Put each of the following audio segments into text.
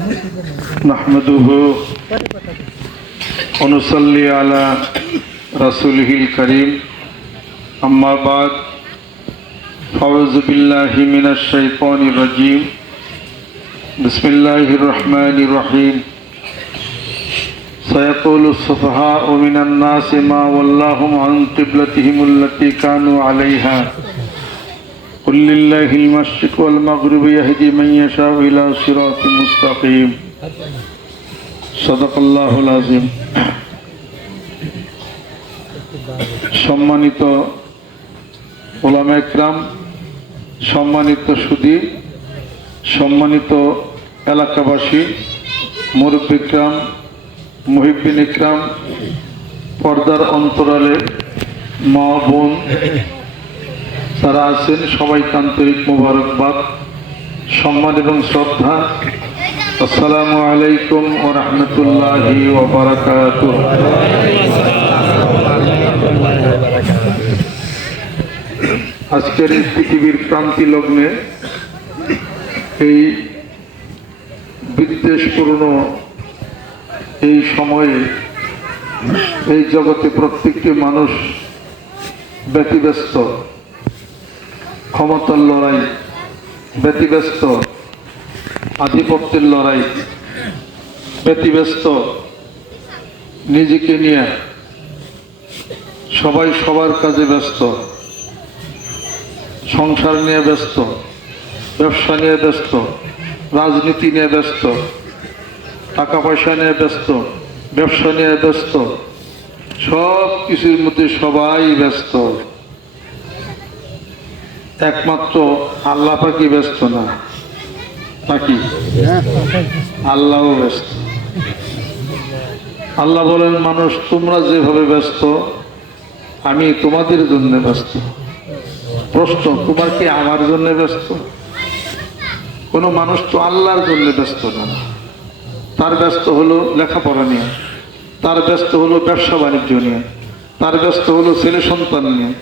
نحمده ونصلي على رسوله الكريم أما بعد فأعوذ بالله من الشيطان الرجيم بسم الله الرحمن الرحيم سيقول السفهاء من الناس ما ولاهم عن قبلتهم التي كانوا عليها قل لله المشرق والمغرب يهدي من يشاء إلى صراط مستقيم صدق الله العظيم সম্মানিত ওলামা ইকরাম, সম্মানিত সুধী, সম্মানিত এলাকাবাসী, মুরব্বী ইকরাম, মুহিব্বিন ইকরাম, পর্দার অন্তরালে মা বোন তারা আছেন, সবাইকে আন্তরিক মোবারকবাদ, সম্মান এবং শ্রদ্ধা। আসসালামু আলাইকুম ওয়া রাহমাতুল্লাহি ওয়া বারাকাতুহু। আজকের এই পৃথিবীর ক্রান্তি লগ্নে এই বিদ্বেষপূর্ণ এই সময়ে এই জগতে প্রত্যেকটি মানুষ ব্যতিব্যস্ত, ক্ষমতার লড়াই, ব্যতিব্যস্ত আধিপত্যের লড়াই, ব্যতিব্যস্ত নিজেকে নিয়ে, সবাই সবার কাজে ব্যস্ত, সংসার নিয়ে ব্যস্ত, ব্যবসা নিয়ে ব্যস্ত, রাজনীতি নিয়ে ব্যস্ত, টাকা পয়সা নিয়ে ব্যস্ত, ব্যবসা নিয়ে ব্যস্ত, সব কিছুর মধ্যে সবাই ব্যস্ত, একমাত্র আল্লাহ পাকই ব্যস্ত না, নাকি? আল্লাহও ব্যস্ত। আল্লাহ বলেন, মানুষ তোমরা যেভাবে ব্যস্ত আমি তোমাদের জন্য ব্যস্ত। প্রশ্ন, তোমার কি আমার জন্য ব্যস্ত? কোনো মানুষ তো আল্লাহর জন্য ব্যস্ত না। তার ব্যস্ত হলো লেখাপড়া নিয়ে, তার ব্যস্ত হলো ব্যবসা বাণিজ্য নিয়ে, তার ব্যস্ত হলো ছেলে সন্তান নিয়ে,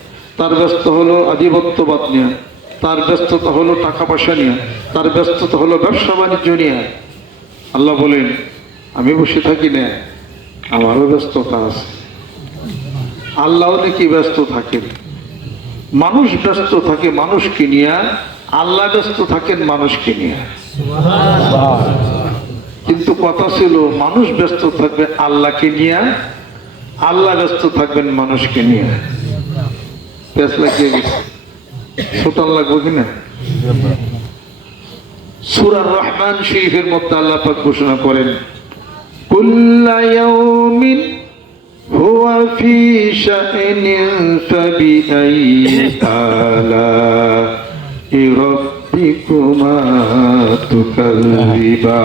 তার ব্যস্ত হলো আধিপত্যবাদ নিয়ে, তার ব্যস্ততা হলো টাকা পয়সা নিয়ে, তার ব্যস্ততা হলো ব্যবসা বাণিজ্য নিয়ে। আল্লাহ বলেন, আমি বসে থাকি না, আমারও ব্যস্ততা আছে। আল্লাহ নাকি ব্যস্ত থাকেন, মানুষ ব্যস্ত থাকে মানুষকে নিয়ে, আল্লাহ ব্যস্ত থাকেন মানুষকে নিয়ে। কিন্তু কথা ছিল মানুষ ব্যস্ত থাকবে আল্লাহকে নিয়ে, আল্লাহ ব্যস্ত থাকবেন মানুষকে নিয়ে। পেঁচ লাগিয়ে গেছে, ছোটান লাগবো কিনা? সূরা রহমান শরীফের মধ্যে আল্লাহ পাক ঘোষণা করেন, কুল্লা ইয়াউমিন হুয়া ফি শা'নিন ফাবিআইয়ি আলা'i রাব্বিকুমা তুকাল্লিবান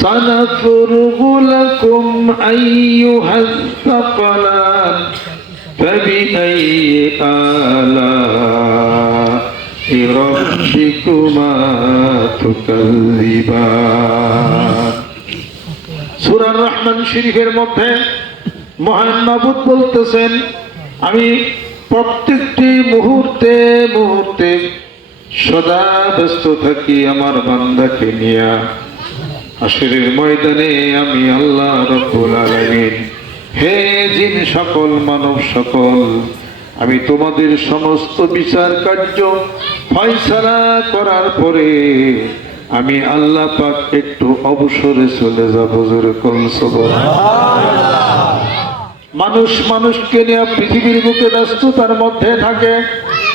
সানাফরুগু লাকুম আইয়ুহাস সাকালান ফাবিআইয়ি আলা'i রাব্বিকুমা তুকাল্লিবান। সূরা রহমান শরীফের মধ্যে মহান মাবুদ বলতেছেন, আমি প্রত্যেকটি মুহূর্তে মুহূর্তে সদা ব্যস্ত থাকি আমার বান্দাকে নিয়ে। হাশরের ময়দানে আমি আল্লাহ রাব্বুল আলামিন, হে জিন সকল, মানব সকল, আমি তোমাদের সমস্ত বিচার কার্য ফয়সালা করার পরে আমি আল্লাহ পাক একটু অবসরে চলে যাব। জোরে কোন সুবহানাল্লাহ। মানুষ মানুষকে নিয়ে পৃথিবীর বুকে ব্যস্ততার মধ্যে থাকে,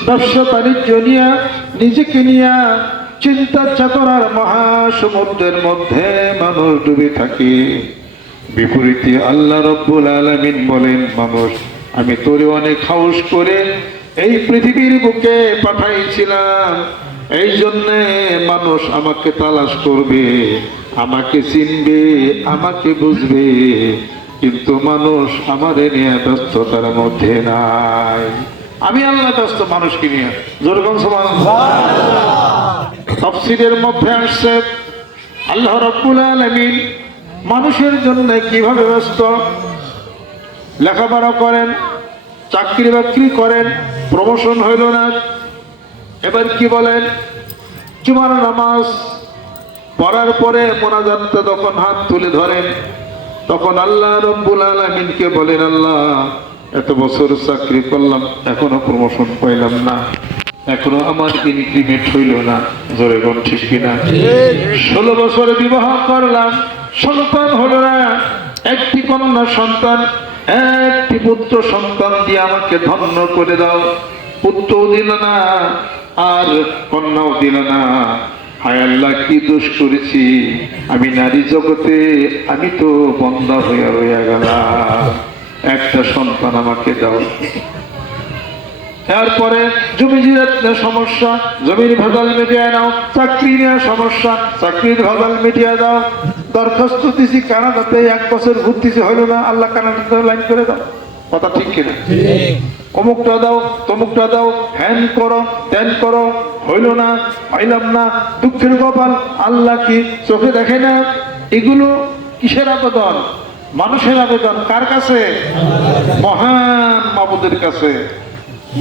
ব্যবসা বাণিজ্য নিয়ে, নিজেকে নিয়ে চিন্তা চেতনার মহাসমুদ্রের মধ্যে মানুষ ডুবে থাকে। বিপরীতে আল্লাহ রাব্বুল আলামিন বলেন, মানুষ আমি তোরে অনেক সাহস করে এই পৃথিবীর বুকে পাঠাইছিলাম, এই জন্যে মানুষ আমাকে তালাশ করবে, আমাকে চিনবে, আমাকে বুঝবে, কিন্তু মানুষ আমারে নিয়ে ব্যস্ততার মধ্যে নাই। আমি আল্লাহ ব্যস্ত মানুষকে নিয়ে। যেরকম তাফসীরের মধ্যে আসছে, আল্লাহ রাব্বুল আলামিন মানুষের জন্য কিভাবে ব্যস্ত। লেখাপড়া করেন, চাকরি বাকরি করেন, প্রমোশন হইল না, এবার কি বলেন, জুমার নামাজ পড়ার পরে মোনাজাতটা তখন হাত তুলে ধরেন, তখন আল্লাহ রব্বুল আলামিনকে বলেন, আল্লাহ এত বছর চাকরি করলাম, এখনো প্রমোশন পাইলাম না, এখনো আমার ইনক্রিমেন্ট হইল না। জোরে কোন ঠিক কিনা? 16 বছরে বিবাহ করলাম, সন্তান হলো না। একটি কন্যা সন্তান, একটি পুত্র সন্তান দিয়ে আমাকে ধন্য করে দাও। পুত্রও দিল না, আর কন্যাও দিল না। হায় আল্লাহ, কি দোষ করেছি আমি নারী জগতে? আমি তো বন্ধা হইয়া রইয়া গেলাম, একটা সন্তান আমাকে দাও। এরপরে জমি জিরাত সমস্যা, জমির ভেজাল মিটিয়ে নাও। চাকরি নিয়ে সমস্যা, চাকরির ভেজাল মিটিয়ে দাও। দরখাস্ত দিছি কানাডাতে, 1 বছর ঘুরতেছি, হইল না। আল্লাহ কানাডাতে লাইন করে দাও। কথা ঠিক কিনা? অমুকটা দাও, তমুকটা দাও, হ্যান করো, ত্যান করো, হইল না, পাইলাম না। দুঃখের কপাল, আল্লাহ কি চোখে দেখে না? এগুলো কিসের আবেদন? মানুষের আবেদন। কার কাছে? মহান মাবুদের কাছে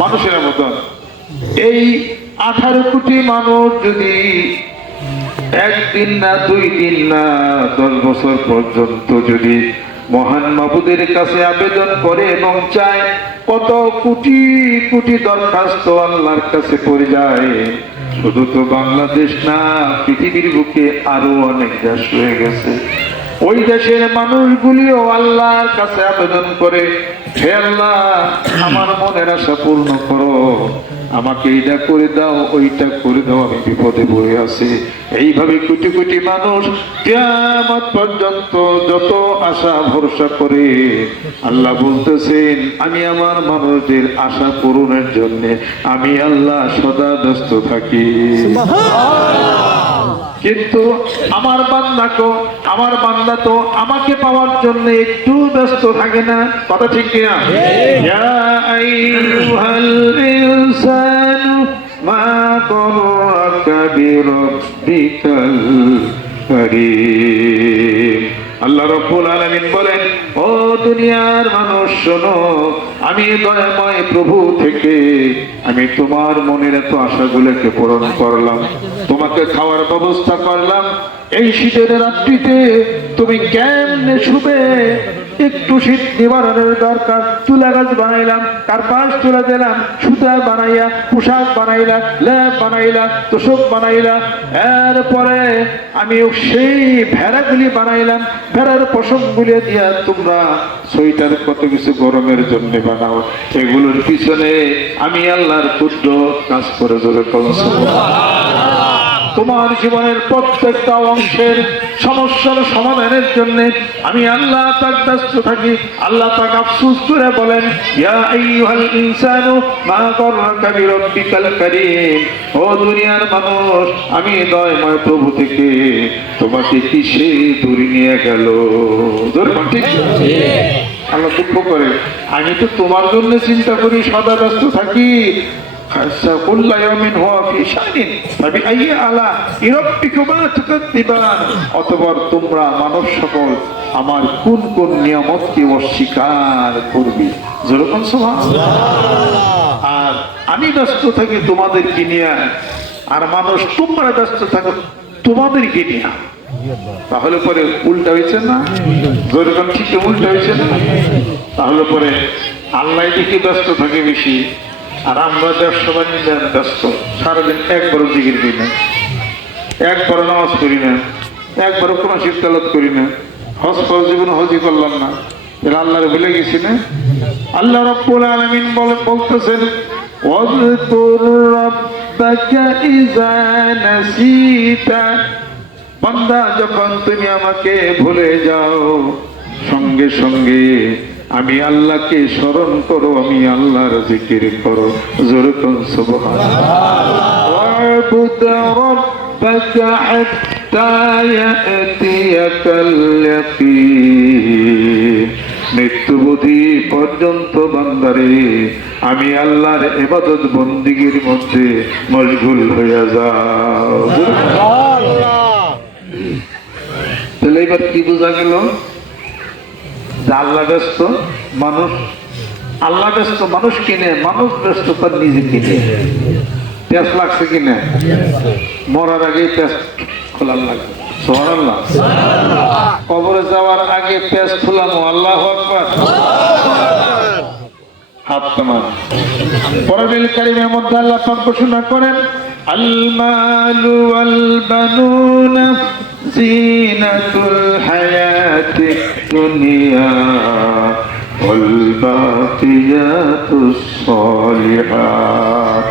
মানুষের আবেদন। এই 18 কোটি মানুষ যদি একদিন না, 2 দিন না, 10 বছর পর্যন্ত যদি মহান মাবুদের কাছে আবেদন করে এবং চায়, কত কোটি কোটি দরখাস্ত আল্লাহর কাছে পড়ে যায়। শুধু তো বাংলাদেশ না, পৃথিবীর বুকে আরো অনেক দেশ হয়ে গেছে। ওই দেশের মানুষগুলিও আল্লাহর কাছে আবেদন করে, হে আল্লাহ আমার মনের আশা পূর্ণ করো, আমাকে এইটা করে দাও, ওইটা করে দাও, আমি বিপদে পড়ে আছি। এইভাবে কোটি কোটি মানুষ কিয়ামত পর্যন্ত যত আশা ভরসা করে, আল্লাহ বলতেছেন আমি আমার মানুষদের আশা পূরণের জন্য আমি আল্লাহ সদা ব্যস্ত থাকি। কিন্তু আমার বান্দা তো আমাকে পাওয়ার জন্য একটু ব্যস্ত থাকে না। কথা ঠিক কিনা? ইয়া আইয়ুহাল ইনসানু মা গররাকা বিরাব্বিকাল কারীম। আল্লাহ রাব্বুল আলামিন বলেন, ও দুনিয়ার মানুষ শোনো, আমি দয়াময় প্রভু থেকে আমি তোমার মনের এত আশাগুলোকে পূরণ করলাম, তোমাকে খাওয়ার ব্যবস্থা করলাম। এই শীতের রাত্রিতে তুমি কেমনে শুবে? একটু শীত নিবারণের দরকার, তুলা গাছ বানাইলাম, কার্পাস তুলে দিলাম, সুতা বানাইয়া পোশাক বানাইলা, ল্যাব বানাইলা, তোষক বানাইলা। এরপরে আমি সেই ভেড়াগুলি বানাইলাম, ভেড়ার পশমগুলি দিয়া তোমরা সোয়েটার কত কিছু গরমের জন্য বানাও। এগুলোর পিছনে আমি আল্লাহর ক্ষুদ্র কাজ করে ধরে তোমার জীবনের প্রত্যেকটা অংশের সমস্যার সমাধানের জন্য আমি আল্লাহ পাক ব্যস্ত থাকি। আল্লাহ পাক আফসোস করে বলেন, ইয়া আইয়ুহাল ইনসানু মা গররাকা বিরাব্বিকাল কারীম। ও দুনিয়ার মানুষ, আমি দয়াময় প্রভু থেকে তোমাকে কিসে দূরে নিয়ে গেল? ঠিক? আল্লাহ দুঃখ করে, আমি তো তোমার জন্য চিন্তা করি, সদা ব্যস্ত থাকি। অতঃপর তোমরা মানব সকল আমার কোন কোন নিয়ামতকে অস্বীকার করবে? যেরকম আর আমি ব্যস্ত থাকি তোমাদেরকে নিয়ে, আর মানুষ তোমরা ব্যস্ত থাকো তোমাদেরকে নিয়ে। তাহলে পরে উল্টা হয়েছে না? যেরকম ঠিক উল্টা হয়েছে না? তাহলে পরে আল্লাহ দিকে ব্যস্ত থাকে বেশি, আর আমরা ব্যবসা বাণিজ্য ব্যস্ত। সারাদিন একবারও জিকির করি না, একবারও নামাজ করি না, একবারও কোনো শীতকালত করি না, হজ ফরজ জীবনে হজই করলাম না। আল্লাহর ভুলে গেছি না? আল্লাহ রাব্বুল আলামিন বলতেছেন, ওয়াযকুর রাব্বাকা ইযা নাসিতা। বান্দা, যখন তুমি আমাকে ভুলে যাও, সঙ্গে সঙ্গে আমি আল্লাহকে স্মরণ করো, আমি আল্লাহর জিকির করো। জোরে কোন সুবহানাল্লাহ। ওয়াবুদ রাব্বাকা হাত্তা ইয়াতিয়াকাল ইয়াকিন। মৃত্যুবধি পর্যন্ত বান্দারে আমি আল্লাহর ইবাদত বন্দিগির মধ্যে মশগুল হয়ে যাও। তাহলে এবার কি বোঝা গেল? আল্লাহ ব্যস্ত, মানুষ আল্লাহ ব্যস্ত মানুষ কিনে, মানুষ ব্যস্ত তার নিজে কিনে। পেঁচ লাগছে কিনে? মরার আগেই পেঁচ খোলার লাগবে। সুবহানাল্লাহ। কবরে যাওয়ার আগে পেজ ফুলানো, আল্লাহু আকবার। হাত নামান। কোরআনুল কারীমের মধ্যে আল্লাহ পাক ঘোষণা করেন, আল মালু ওয়াল বানুনা জিনাতুল হায়াতিদ দুনিয়া ওয়াল বাকিয়াতুস সালিহাত।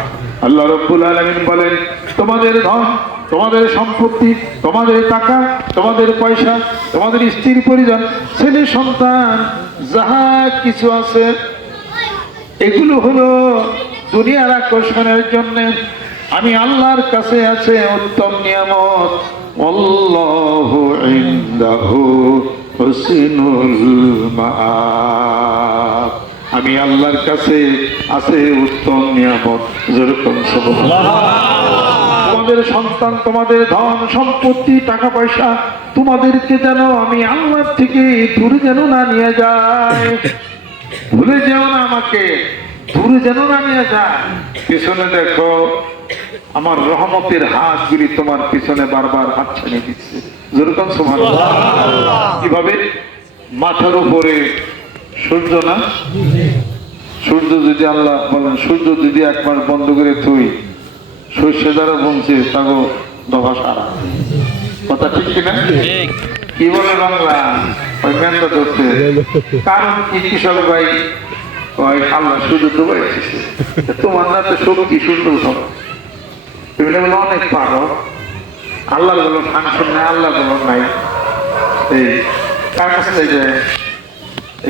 আল্লাহ রাব্বুল আলামিন বলেন, তোমাদের ধন, তোমাদের সম্পত্তি, তোমাদের টাকা, তোমাদের পয়সা, তোমাদের স্ত্রী পরিজন, ছেলে সন্তান, যাহা কিছু আছে, এগুলো হলো দুনিয়ার আকর্ষণের জন্য। আমি আল্লাহর কাছে আছে উত্তম নিয়ামত, আল্লাহু ইনদাহু হুসনুল মাআব। আমি আল্লাহর কাছে আছে উত্তম নিয়ামত। যেরকম তোমাদের সন্তান, তোমাদের ধন সম্পত্তি, টাকা পয়সা, তোমাদেরকে যেন আমি আল্লাহর থেকে দূরে যেন না নিয়ে যায়, ভুলে যেও না, আমাকে দূরে যেন না নিয়ে যায়। পিছনে দেখো, আমার রহমতের হাতগুলি তোমার পিছনে বারবার হাত ছাড়িয়ে দিচ্ছে। যেরকম সুবহানাল্লাহ। কিভাবে? মাথার উপরে সূর্য না, সূর্য যদি আল্লাহ বলেন, সূর্য যদি একবার বন্ধ করে তুই শস্য দ্বারা বলছে তাগো দফা সারা। কথা ঠিক কিনা? কি বলে বাংলা? ওই মেন্দা ধরছে। কারণ কি? কৃষক ভাই ওই আল্লাহ সূর্য ডুবাই এসেছে, তোমার না তো শক্তি সূর্য উঠো, তুমি অনেক পারো, আল্লাহ গুলো ফাংশন নাই, আল্লাহ গুলো নাই। এই কার কাছে যাইবে?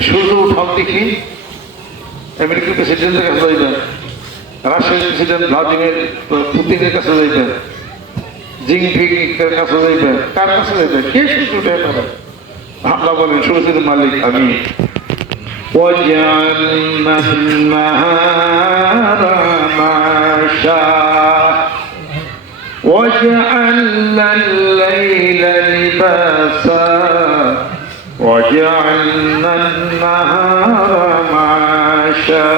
সূর্য উঠাও দেখি, আমেরিকার প্রেসিডেন্টের কাছে যাইবেন, রাশিয়ার প্রেসিডেন্ট ভ্লাদিমির পুতিনের কাছে যাইবেন, জিনপিংয়ের কাছে যাইবেন, কার কাছে যাইবেন? কে সূর্য উঠে পারে? আল্লাহ বলেন, সূর্যের মালিক আমি। وَجَعَلْنَا النَّهَارَ مَعَاشًا وَجَعَلْنَا اللَّيْلَ لِبَاسًا وَجَعَلْنَا النَّهَارَ مَعَاشًا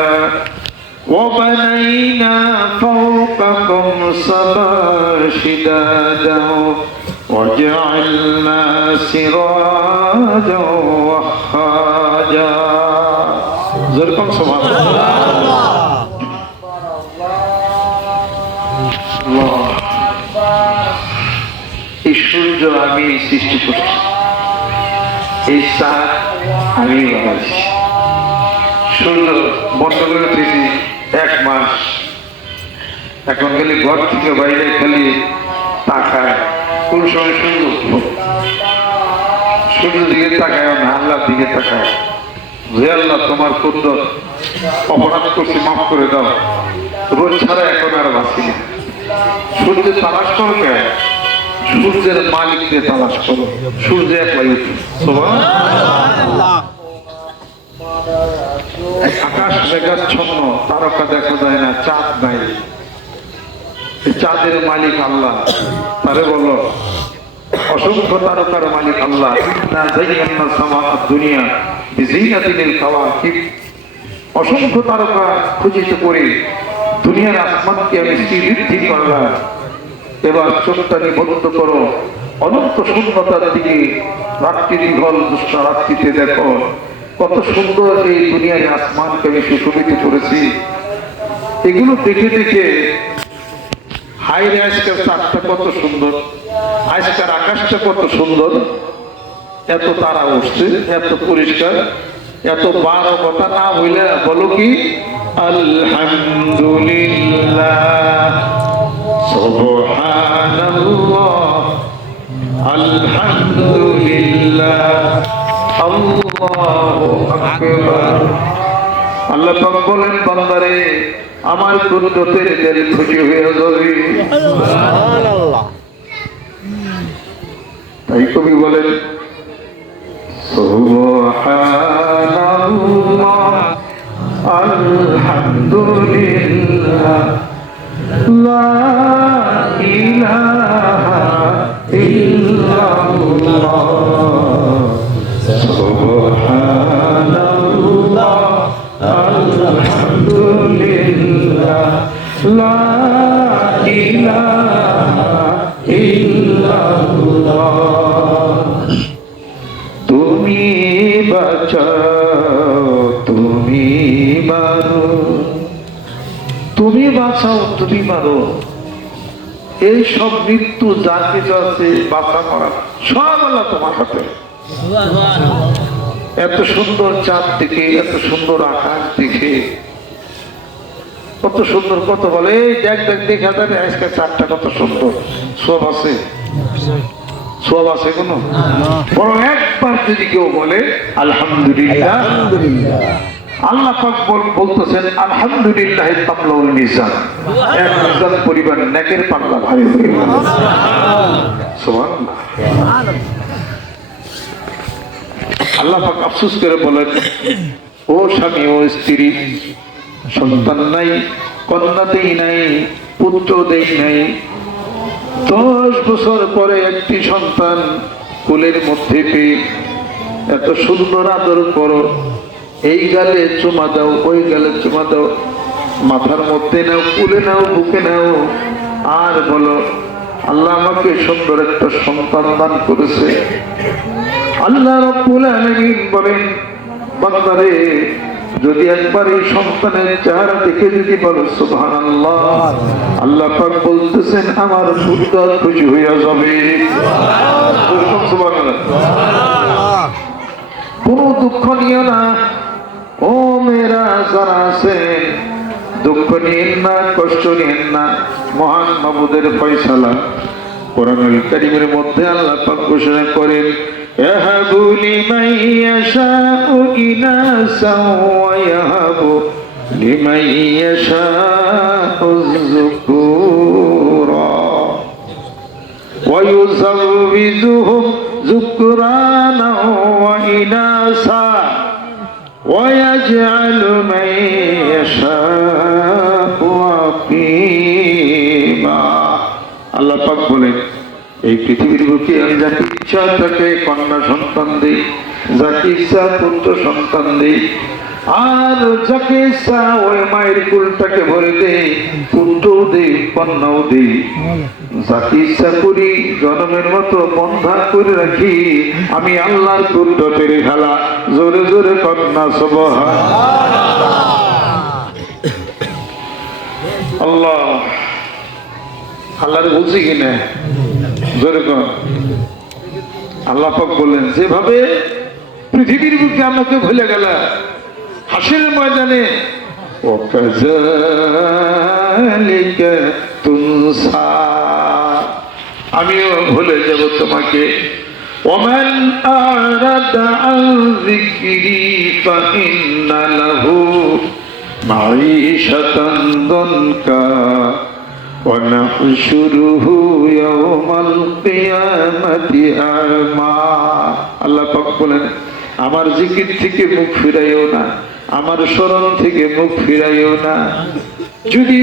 وَبَنَيْنَا فَوْقَكُمْ سَبْعًا شِدَادًا وَجَعَلْنَا سِرَاجًا وَهَّاجًا। যেরকম সুবহানাল্লাহ। এই সূর্য আমি সৃষ্টি করছি, এই চাঁদ আমি বানাইছি। সূর্য বন্ধ করে দিয়েছি 1 মাস, এখন খালি ঘর থেকে বাইরে খালি তাকায়, কোন সময় সূর্য উঠল, সূর্যের দিকে তাকায় না, আল্লাহর দিকে তাকায়। যে আল্লাহ তোমার কুদরত, অপরাধ করছি মাফ করে দাও, রোজ ছাড়া এখন আর বাঁচি না। সূর্যের তালাশ করো কে? সূর্যের মালিককে তালাশ করো। সূর্য একলাই উঠে, আকাশ মেঘাচ্ছন্ন, তারকা দেখা যায় না, চাঁদ নাই, চাঁদের মালিক আল্লাহ। তারে বলো, অসংখ্য তারকার মালিক আল্লাহ। দুনিয়া অসংখ্য তারকা খুঁজিতে করে দুনিয়ার আসমানকে আমি শ্রীবৃদ্ধি করলাম। এবার চোখটা নিবদ্ধ করো অনন্ত শূন্যতার দিকে। রাত্রি দীঘল দুষ্ট রাত্রিতে দেখো কত সুন্দর এই দুনিয়ার আসমানকে আমি সুশোভিত করেছি। এগুলো দেখে দেখে হাইরে আজকের চাঁদটা কত সুন্দর, আজকের আকাশটা কত সুন্দর, এত তারা উঠছে, এত পরিষ্কার, এত বারো কথা না হইলে বলো কি আলহামদুলিল্লাহ, সুবহানাল্লাহ, আলহামদুলিল্লাহ, আল্লাহু আকবার। আল্লাহ পাক বলেন, বান্দারে আমার কুদরতের দিল খুশি হয়ে যাবে। সুবহানাল্লাহ। তাই কবি বলেন, সুবহানাল্লাহ, আলহামদুলিল্লাহ, লা ইলাহা ইল্লাল্লাহ, সুবহানাল্লাহ, আলহামদুলিল্লাহ, লা ইলাহা ইল্লাল্লাহ। বাঁচাও, তুমি মারো। এই সব মৃত্যু যা কিছু আছে বাঁচা মারা সব আল্লাহ তোমার হাতে। এত সুন্দর চাঁদ দেখে, এত সুন্দর আকাশ দেখে, কত সুন্দর, কত বলে এই দেখ দেখ দেখা যাবে আজকে চাঁদটা কত সুন্দর। সব আছে, সব আছে কোনো বড় একবার যদি কেউ বলে আলহামদুলিল্লাহ, আল্লাহ পাক বলতেছেন আলহামদুলিল্লাহ তামলাউল মিজান, এক মিজান পরিবার নেকের পাল্লা ভারী হয়ে গেল। সুবহানাল্লাহ। আল্লাহ পাক আফসোস করে বলেন, ও স্বামী, ও স্ত্রী, সন্তান নাই, কন্যা দেই নাই, পুত্র দেই নাই, 10 বছর পরে একটি সন্তান কোলের মধ্যে পেয়ে এত সুন্দর আদর করো, এই গালে চুমা দাও, ওই গালে চুমা দাও, মাথার মধ্যে নাও, কুলে নাও, বুকে নাও, আর বলো আল্লাহ আমাকে সুন্দর একটা সন্তান দান করেছে। আল্লাহ রাব্বুল আলামিন বলেন, বান্দারে যদি একবার এই সন্তানের চেহারা দেখে যদি বলো সুবহানাল্লাহ, আল্লাহ পাক বলতেছেন আমার খুদা খুশি হইয়া যাবে। সুবহানাল্লাহ। কোনো দুঃখ নিও না, ও মেয়েরা যারা আছেন, দুঃখ নিয়েন না, কষ্ট নিয়েন না, মহান মাবুদের ফয়সালা। কোরআনুল কারীমের মধ্যে আল্লাহ পাক ঘোষণা করেন, ইয়াহাবু লিমান ইয়াশাউ ইনাসাও ওয়া ইয়াহাবু লিমান ইয়াশাউ যুকুরা ওয়া ইউযাওবিজুহুম যুকরানা ওয়া ইনাসা ওয়া ইয়াজআলু মান ইয়াশাউ আকিমা। আল্লাহ পাক বলেন, এই পৃথিবীর বুকে আমি যাকে ইচ্ছা তাকে কন্যা সন্তান দিই, যাকে ইচ্ছা পুত্র সন্তান দিই, আর যাকে ইচ্ছা ওই মায়ের কুলটাকে ভরে দেই, পুত্রও দিই, কন্যাও দিই। যাকে ইচ্ছা করি জন্মের মতো বন্ধা করে রাখি, আমি আল্লাহর কুদরতের খেলা। জোরে জোরে কন্যা সুবহানাল্লাহ। আল্লাহ আল্লাহর বুঝি কিনা জোরে কর। আল্লাহ পাক বললেন, যেভাবে পৃথিবীর বুকে আমাকে ভুলে গেল, হাসরের ময়দানে ওয়াকাযালিকা তুনসা, আমিও ভুলে যাব তোমাকে। ওমান আরাদা আন যিকরি ফাইন্না লাহু মাঈশাতান দনকা ওয়ানাহশুরুহু ইয়াওমাল কিয়ামাতি আমা। আল্লাহ পাক বলেন, আমার জিকির থেকে মুখ ফিরাইও না, আমার স্মরণ থেকে মুখ ফিরাইও না। যদি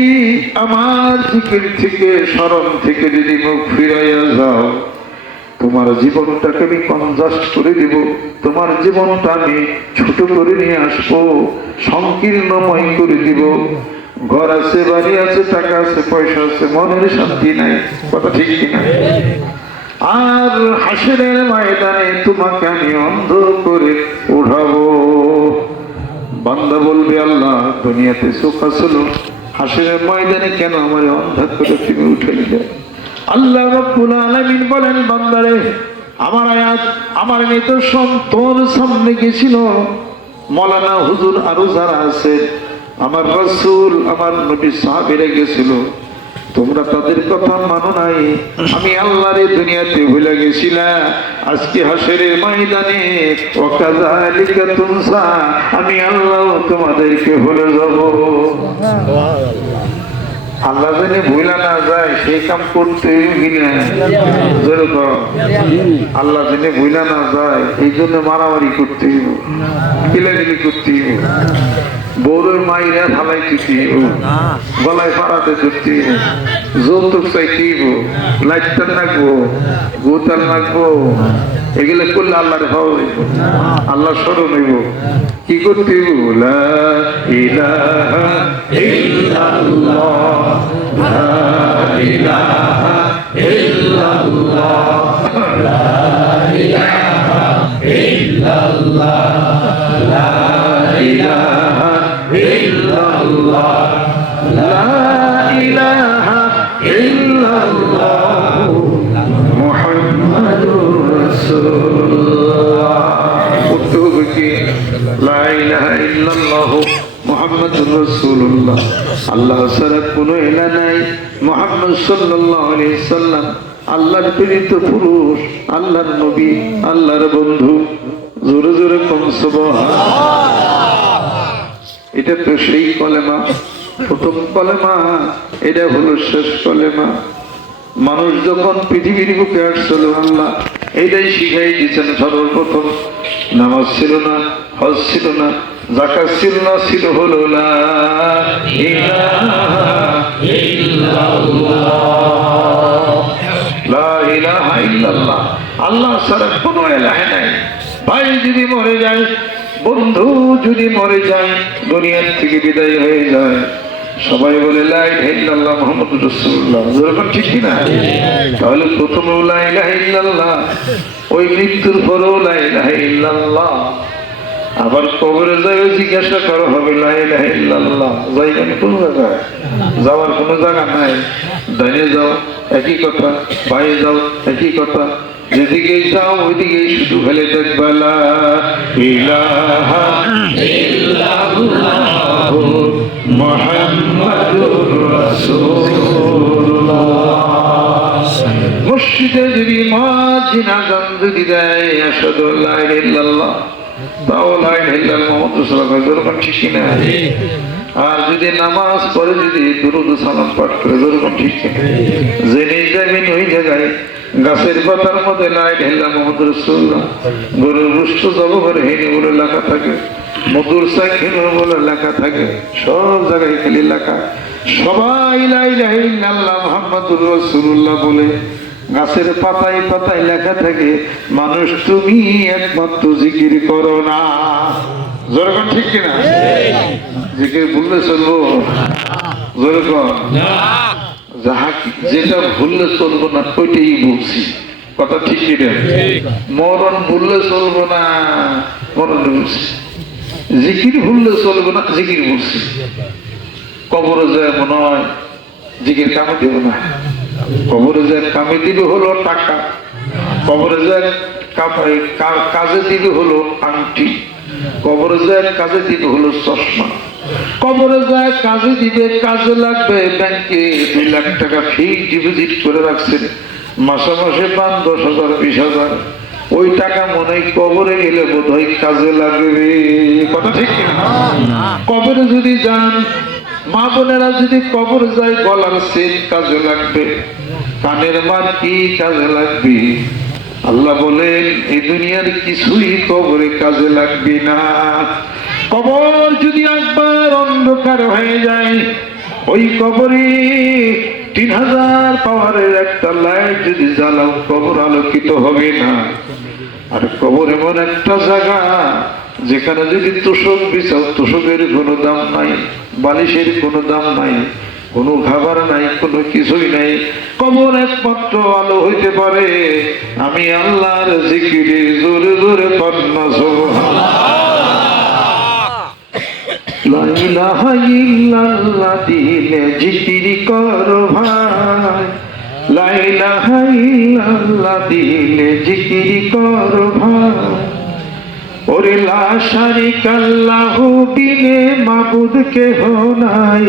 আমার জিকির থেকে, স্মরণ থেকে যদি মুখ ফিরাইয়া যাও, তোমার জীবনটাকে আমি কনজাস্ট করে দিব, তোমার জীবনটা আমি ছোট করে নিয়ে আসবো, সংকীর্ণময় করে দিব। ঘর আছে, বাড়ি আছে, টাকা আছে, পয়সা আছে, মনের শান্তি নাই। কথা ঠিক কিনা? আর হাসরের ময়দানে তোমাকে আমি অন্ধ করে উঠাবো। বান্দা বলবে, আল্লাহ দুনিয়াতে সুখ আসলো, হাসরের ময়দানে কেন আমার অন্ধ করে তুমি উঠে নিলে? আল্লাহ রাব্বুল আলামিন বলেন, বান্দারে আমার আয়াত, আমার নিদর্শন তোর সামনে গেছিল, মৌলানা হুজুর আরো যারা আছে, আমার রাসূল, আমার নবী, সাহাবীরা গেছিল, তোমরা তাদের কথা মানো নাই। আমি আল্লাহর দুনিয়াতে ভুলে গেছিলাম, আজকে হাসরের ময়দানে ওয়াকাযালিকা তুনসা, আমি আল্লাহ তোমাদেরকে ভুলে যাব। আল্লাহ জানে ভুলা না যায় সেই কাম করতে কিনা জোরে কর। আল্লাহ জানে ভুলা না যায় এই জন্য মারামারি করতে হইব, কিলাকিলি করতে হইব, বউরের মাইরা ফালাইতে হইব, গলায় পাড়াতে ধরতে হইব, যৌতুক চাইতে হইব, লাইটার নাকবো, গোতাল নাকবো, এগুলো করলে আল্লাহর ভাব হইব, আল্লাহ স্মরণ হইব। কি করতে হইব? লা ইলাহা ইল্লাল্লাহ, লা ইলাহা ইল্লাল্লাহ, লা ইলাহা ইল্লাল্লাহ, লা ইলাহা ইল্লাল্লাহ, লা ইলাহা ইল্লাল্লাহু মুহাম্মাদুর রাসূলুল্লাহ। পড়তে হবে কি লা ইলাহা ইল্লাল্লাহু মুহাম্মাদুর রাসূলুল্লাহ। আল্লাহ ছাড়া কোনো ইলাহ নাই, মুহাম্মদ সাল্লাল্লাহু আলাইহি সাল্লাম আল্লাহর প্রেরিত পুরুষ, আল্লাহর নবী, আল্লাহর বন্ধু। জোরে জোরে কম সুবহানাল্লাহ। এটা তো সেই কলেমা, প্রথম কলেমা, এটা হলো শেষ কলেমা। মানুষ যখন পৃথিবীর বুকে আসছিল আল্লাহ এইটাই শিখাই দিয়েছেন। সর্বপ্রথম নামাজ ছিল না, হজ ছিল না, যাকাত ছিল না, ছিল হলো লা ইলাহা ইল্লাল্লাহ। লা ইলাহা ইল্লাল্লাহ, আল্লাহ ছাড়া কোনো ইলাহ নাই। ভাই যদি মরে যায়, বন্ধু যদি মরে যায়, দুনিয়ার থেকে বিদায় হয়ে যায়, সবাই বলে লা ইলাহা ইল্লাল্লাহ মুহাম্মাদুর রাসূলুল্লাহ। যেরকম ঠিক কিনা? তাহলে প্রথমে লা ইলাহা ইল্লাল্লাহ, ওই মৃত্যুর পরেও লা ইলাহা ইল্লাল্লাহ। আবার কবরে যায় জিজ্ঞাসা করা হবে লা ইলাহা ইল্লাল্লাহ। যাইবেন কোন জায়গায়? যাওয়ার কোনো জায়গা নাই। ডাইনে যাও একই কথা, বায়ে যাও একই কথা, যেদিকে যাও ওইদিকেই শুধু ফেলে দেখবা লা ইলাহা ইল্লাল্লাহু মুহাম্মাদুর রাসূলুল্লাহ। মসজিদে যদি মুয়াজ্জিন আযান যদি দেয় আশহাদু আল্লা ইলাহা ইল্লাল্লাহ, তাও লা ইলাহা ইল্লাল্লাহ মুহাম্মাদুর রাসূলুল্লাহ, যেরকম ঠিক কিনা? আর যদি নামাজ পড়ে যদি দুরূদ সালাম পাঠ করে, যেরকম ঠিক কিনা? জেনে যাবেন ওই জায়গায় গাছের পাতার মধ্যে লা ইলাহা ইল্লাল্লাহ মুহাম্মাদুর রাসূলুল্লাহ, গরুর গোশত জবাই হয়নি বলে লেখা থাকে, মধুর চাখিন বলে লেখা থাকে, সব জায়গায় খালি লেখা। সবাই লা ইলাহা ইল্লাল্লাহ মুহাম্মাদুর রাসূলুল্লাহ বলে গাছের পাতায় পাতায় লেখা থাকে, মানুষ তুমি একমাত্র জিকির করো না। যেরকম ঠিক কিনা? জিকির ভুললে চলবো? যেরকম যাহা যেটা ভুললে চলবো না ওইটাই বলছি, কথা ঠিক কিনা? মরণ ভুললে চলবো না, মরণ বলছি। জিকির ভুললে চলবো না, জিকির বলছি। কবরে যায় মনে হয় জিকির কামে দেব না, কবরে যায় কামে দিবে হলো টাকা, কবরে যায় কাজে দিবে হলো আংটি, কবরে যায় কাজে দিবে হলো চশমা, কবরে যায় কাজে দিবে, কাজে লাগবে ব্যাংকে 2 লাখ টাকা ফিক্সড ডিপোজিট করে রাখছেন, মাসে মাসে 5-10,000 20,000, ওই টাকা মনে হয় কবরে গেলে বোধ হয় কাজে লাগবে। কথা ঠিক কিনা? কবরে যদি যান, মা বোনেরা যদি কবর যায়, গলার সেট কাজে লাগবে, কানের মার কি কাজে লাগবে? আল্লাহ বলেন এই দুনিয়ার কিছুই কবরে কাজে লাগবে না। কবর যদি একবার অন্ধকার হয়ে যায়, ওই কবরে 3000 পাওয়ারের একটা লাইট যদি জ্বালাও, কবর আলোকিত হবে না। আর কবর এমন একটা জায়গা যেখানে যদি তোষক বিছাও, তোষকের কোনো দাম নাই, বালিশের কোনো দাম নাই, কোনো খাবার নাই, কোনো কিছুই নাই। কবর একমাত্র আলো হইতে পারে আমি আল্লাহর জিকিরে। জোরে জোরে কন্যা সুবহানাল্লাহ। লা ইলাহা ইল্লাল্লাহ দিলে জিকির করো ভাই, লা ইলাহা ইল্লাল্লাহ দিলে জিকির করো ভাই। ওরে লা শারিকা লাহু বিনে মাবুদ কেহ নাই,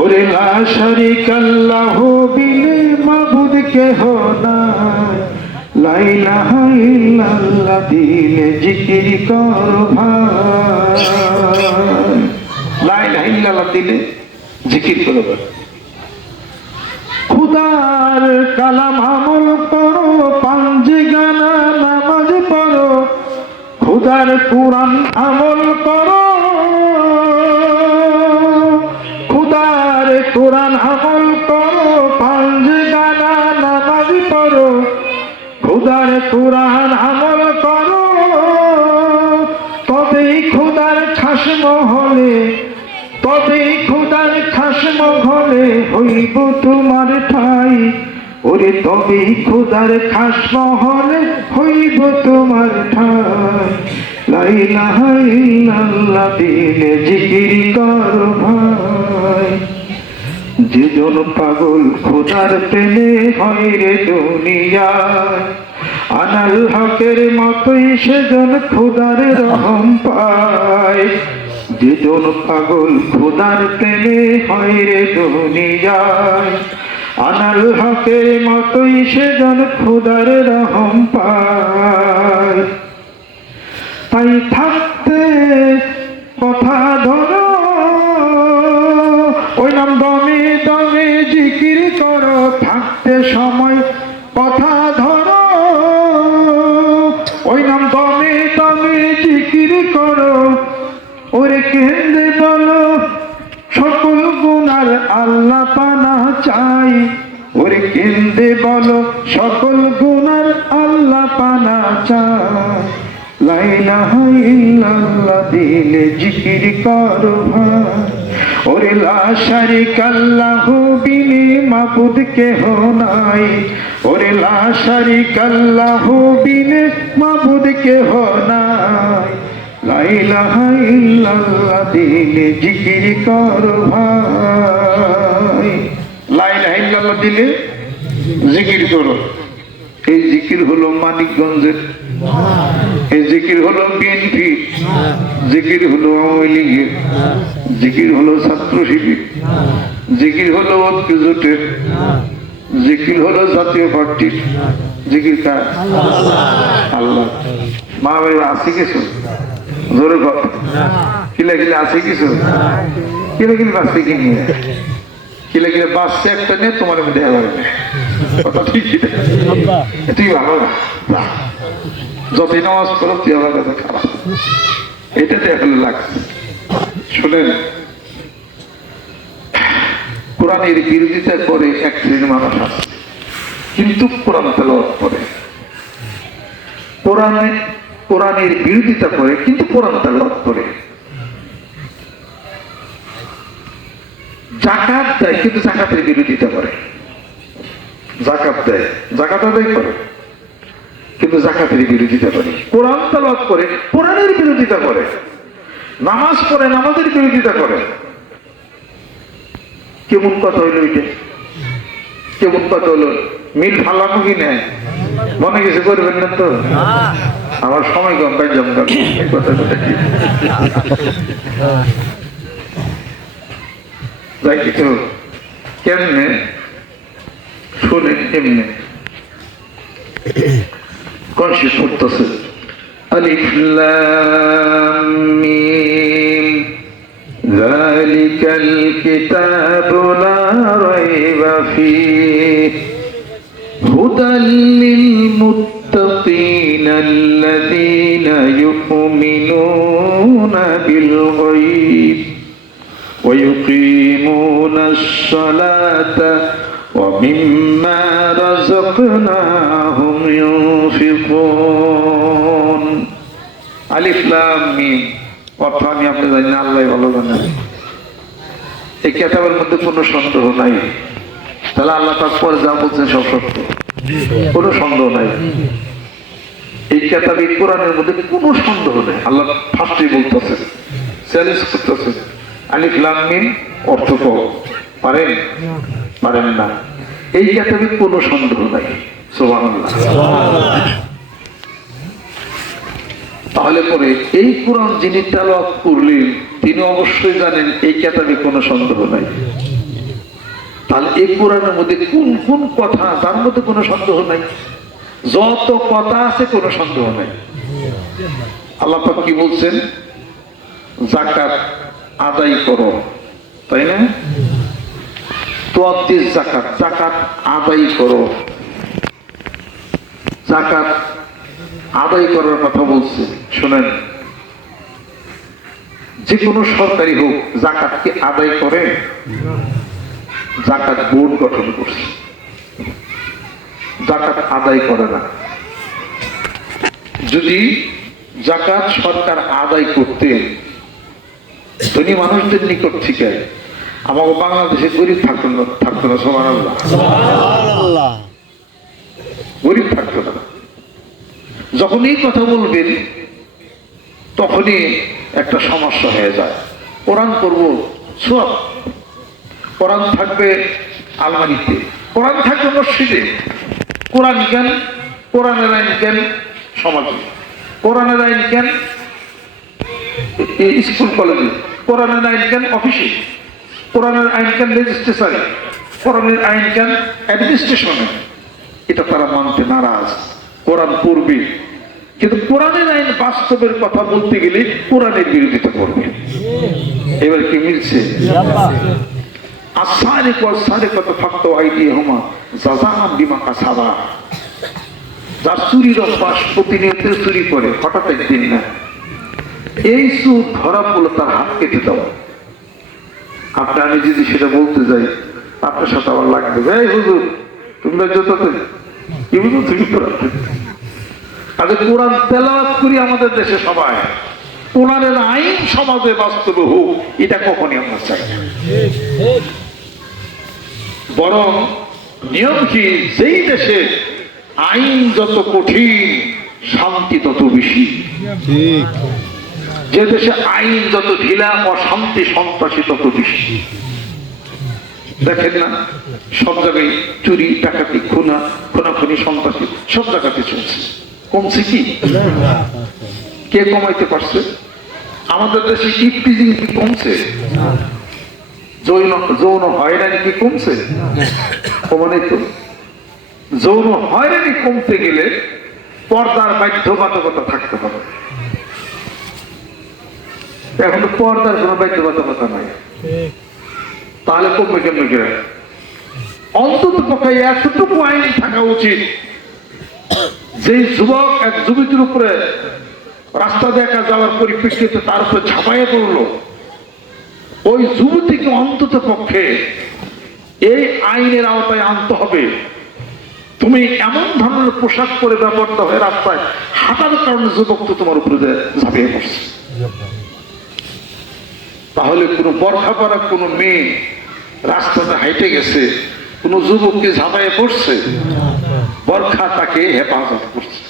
ওরে লা শারিকা লাহু বিনে মাবুদ কেহ নাই। লা ইলাহা ইল্লাল্লাহ দিলে জিকির করো ভাই, লা ইলাহা ইল্লাল্লাহ দিলে জিকির করো ভাই। খুদার কালাম আমল করো, পাঞ্জে গানা নামাজ পড়ো, খুদার কুরআন আমল করো, খুদার কুরআন আমল করো, পাঞ্জে গানা নামাজ পড়ো, খুদার কুরআন আমল করো, তবেই খুদার খাস মহলে, তবেই খুদার খাস মহলে হইব তোমার ঠাই। ওরে তবেই খুদার খাস মহলে হইব তোমার ঠাই। লা ইলাহা ইল্লাল্লাহ দিলে জিকির করো ভাই, যেজন পাগল খোদার প্রেমে হয় রে দুনিয়ায়, আনাল হকের মতোই সেজন খোদার রহম পায়। যেজন পাগল খোদার প্রেমে হয় রে দুনিয়ায়, আনাল হকের মতোই সেজন খোদার রহম পায়। তাই থাকতে কথা ধরো, ওই নাম দমে দমে জিকির করো, থাকতে সময় কথা ধরো, ওই নাম দমে দমে জিকির করো। ওরে কেন্দ্রে বলো সকল গুনার আল্লাহ পানা চাই, ওরে কেন্দ্রে বলো সকল গুনার আল্লাহ পানা চাই। লা ইলাহা ইল্লাল্লাহ দিলে জিকির করো ভাই, ওরে লা শারিকা লাহু বিনি মাবুদ কেহ নাই, ওরে লা শারিকা লাহু বিনি মাবুদ কেহ নাই। লা ইলাহা ইল্লাল্লাহ দিলে জিকির করো ভাই, লা ইলাহা ইল্লাল্লাহ দিলে জিকির করো। এই জিকির হলো মানিকগঞ্জের, এই জিকির হলো বিএনপি, জিকির হলো আওয়ামী লীগের, জিকির হলো ছাত্র শিবির, জিকির হলো ঐক্য জোটের, জিকির হলো জাতীয় পার্টির। জিকির কার? আল্লাহ। মা ভাই আছে কিছু জোরে কথা, কিলা কিলা আছে কিছু, কিলা কিলা বাঁচতে কি নিয়ে, কিলা কিলা বাঁচছে একটা নিয়ে তোমার মধ্যে কথা ঠিক, তুই ভালো না, যতই নামাজ করো তুই আমার কাছে খারাপ, এটাতে এখন লাগছে। শোনেন, কোরআনের বিরোধিতা করে এক শ্রেণীর মানুষ আছে, কিন্তু কোরআন তেলাওয়াত করে। কোরআনের বিরোধিতা করে কিন্তু কোরআন তেলাওয়াত করে। যাকাত দেয় কিন্তু যাকাতের বিরোধিতা করে। যাকাত দেয়, যাকাত আদায় করে কিন্তু যাকাতের বিরোধিতা করে। কোরআন তেলাওয়াত করে, কোরআনের বিরোধিতা করে। নামাজ পড়ে, নামাজের বিরোধিতা করে। কেমন কথা হইল এটা? কেমন কথা হলো? মিল ফালানো কি নেই? মনে কিছু করবেন না তো? আমার সময় কম, তাই জম কথাটা কি যাই কিছু কেমনে শোনেন, এমনি কনসিয়াস করতেছে। আলিফ লাম মিম যালিকাল কিতাবু লা রাইবা ফীহি হুদাল লিল মুত্তাকিনা আল্লাযীনা ইউমিনুনা বিল গায়ব ওয়া ইউকিমুনাস সালাতা ওয়া মিম্মা রাযাকনাহুম ইউনফিকুন। আলিফ লাম মিম অর্থ আমি আপনি জানি না, আল্লাহ ভালো জানেন। এই কিতাবের মধ্যে কোনো সন্দেহ নাই। তাহলে আল্লাহ পাক পরে যা বলছেন সব সত্য, কোনো সন্দেহ নাই। এই কিতাবে কোরআনের মধ্যে কোনো সন্দেহ নেই। আল্লাহ ফার্স্টে বলতেছে, চ্যালেঞ্জ করতেছে, আলিফ লাম মিম অর্থ পারেন পারেন না, এই কিতাবে কোনো সন্দেহ নাই। সুবহানাল্লাহ। তাহলে পরে এই কোরআন যিনি তেলাওয়াত করলেন তিনি অবশ্যই জানেন এই কিতাবে কোনো সন্দেহ নাই। তাহলে এই কোরআনের মধ্যে কোন কোন কথা তার মধ্যে কোনো সন্দেহ নাই, যত কথা আছে কোনো সন্দেহ নাই। আল্লাহ পাক কি বলছেন? যাকাত আদায় করো, তাই না? তুআদ্দিস যাকাত, যাকাত আদায় করো। যাকাত আদায় করার কথা বলছে। শোনেন, যে কোনো সরকারি হোক যাকাত কি আদায় করে? যাকাত বোর্ড গঠন করছে, যাকাত আদায় করে না। যদি যাকাত সরকার আদায় করতে ধনী মানুষদের নিকট থেকে, আমাকে বাংলাদেশে গরিব থাকতো না, সুবহানাল্লাহ, গরিব থাকতো না। যখন এই কথা বলবেন তখনই একটা সমস্যা হয়ে যায়। কোরআন করবো সব, কোরআন থাকবে আলমারিতে, কোরআন থাকবে মসজিদে, কোরআন জ্ঞান, কোরআনের আইন জ্ঞান সমাজে, কোরআনের আইন জ্ঞান স্কুল কলেজে, কোরআনের আইন জ্ঞান অফিসে, কোরআনের আইন জ্ঞান রেজিস্ট্রেশনে, কোরআনের আইন জ্ঞান অ্যাডমিনিস্ট্রেশনে। এটা তারা মানতে নারাজ। কোরআন পড়বে কিন্তু কোরআনের আইন বাস্তবের কথা বলতে গেলে কোরআনের বিরোধিতা করবে। এবার কি মিলছে? যার চুরির অভ্যাস, প্রতিনিয়ত চুরি করে, হঠাৎ একদিন না এই চুর ধরা পড়লে তার হাত কেটে দেওয়া। আপনি আমি যদি সেটা বলতে যাই আপনার সাথে আমার লাগবে, এই হুজুর তুমি কি বুঝো তুমি কোরআন তেলাওয়াত করি আমাদের দেশে সবাই, কোরআনের আইন সমাজে বাস্তবে হোক, এটা কখনই আমরা চাই না। বরং নিয়ম কি, যেই দেশে আইন যত কঠিন শান্তি তত বেশি, যে দেশে আইন যত ঢিলা অশান্তি সন্ত্রাসী তত বেশি। দেখেন না সব জায়গায় চুরি ডাকাতি খুনাখুনি সন্ত্রাসী সব জায়গাতে চলছে। কমছে কি? কে কমাইতে পারছে? আমাদের দেশে ইফটিজিং কি কমছে? যৌন হয়রানি কি কমছে? কমানে তো। যৌন হয়রানি কমতে গেলে পর্দার বাধ্যবাধকতা থাকতে হবে। এখন তো পর্দার কোনো বাধ্যবাধকতা নাই, তাহলে কমবে কেমন করে? অন্তত পক্ষে এতটুকু আইন থাকা উচিত, যে যুবক এক যুবতীর উপরে রাস্তা দেখা যাওয়ার পরিপ্রেক্ষিতে তার উপরে ঝাঁপাইয়ে পড়লো, ওই যুবতীকে অন্তত পক্ষে এই আইনের আওতায় আনতে হবে। তুমি এমন ধরনের পোশাক পরে ব্যবহৃত হয়ে রাস্তায় হাঁটার কারণে যুবক তো তোমার উপরে ঝাঁপিয়ে পড়ছে। তাহলে কোনো বরখা পরা কোনো মেয়ে রাস্তাতে হাইটে গেছে, কোন যুবককে ঝাঁপাইয়ে পড়ছে, বরখা তাকে হেফাজত করছে,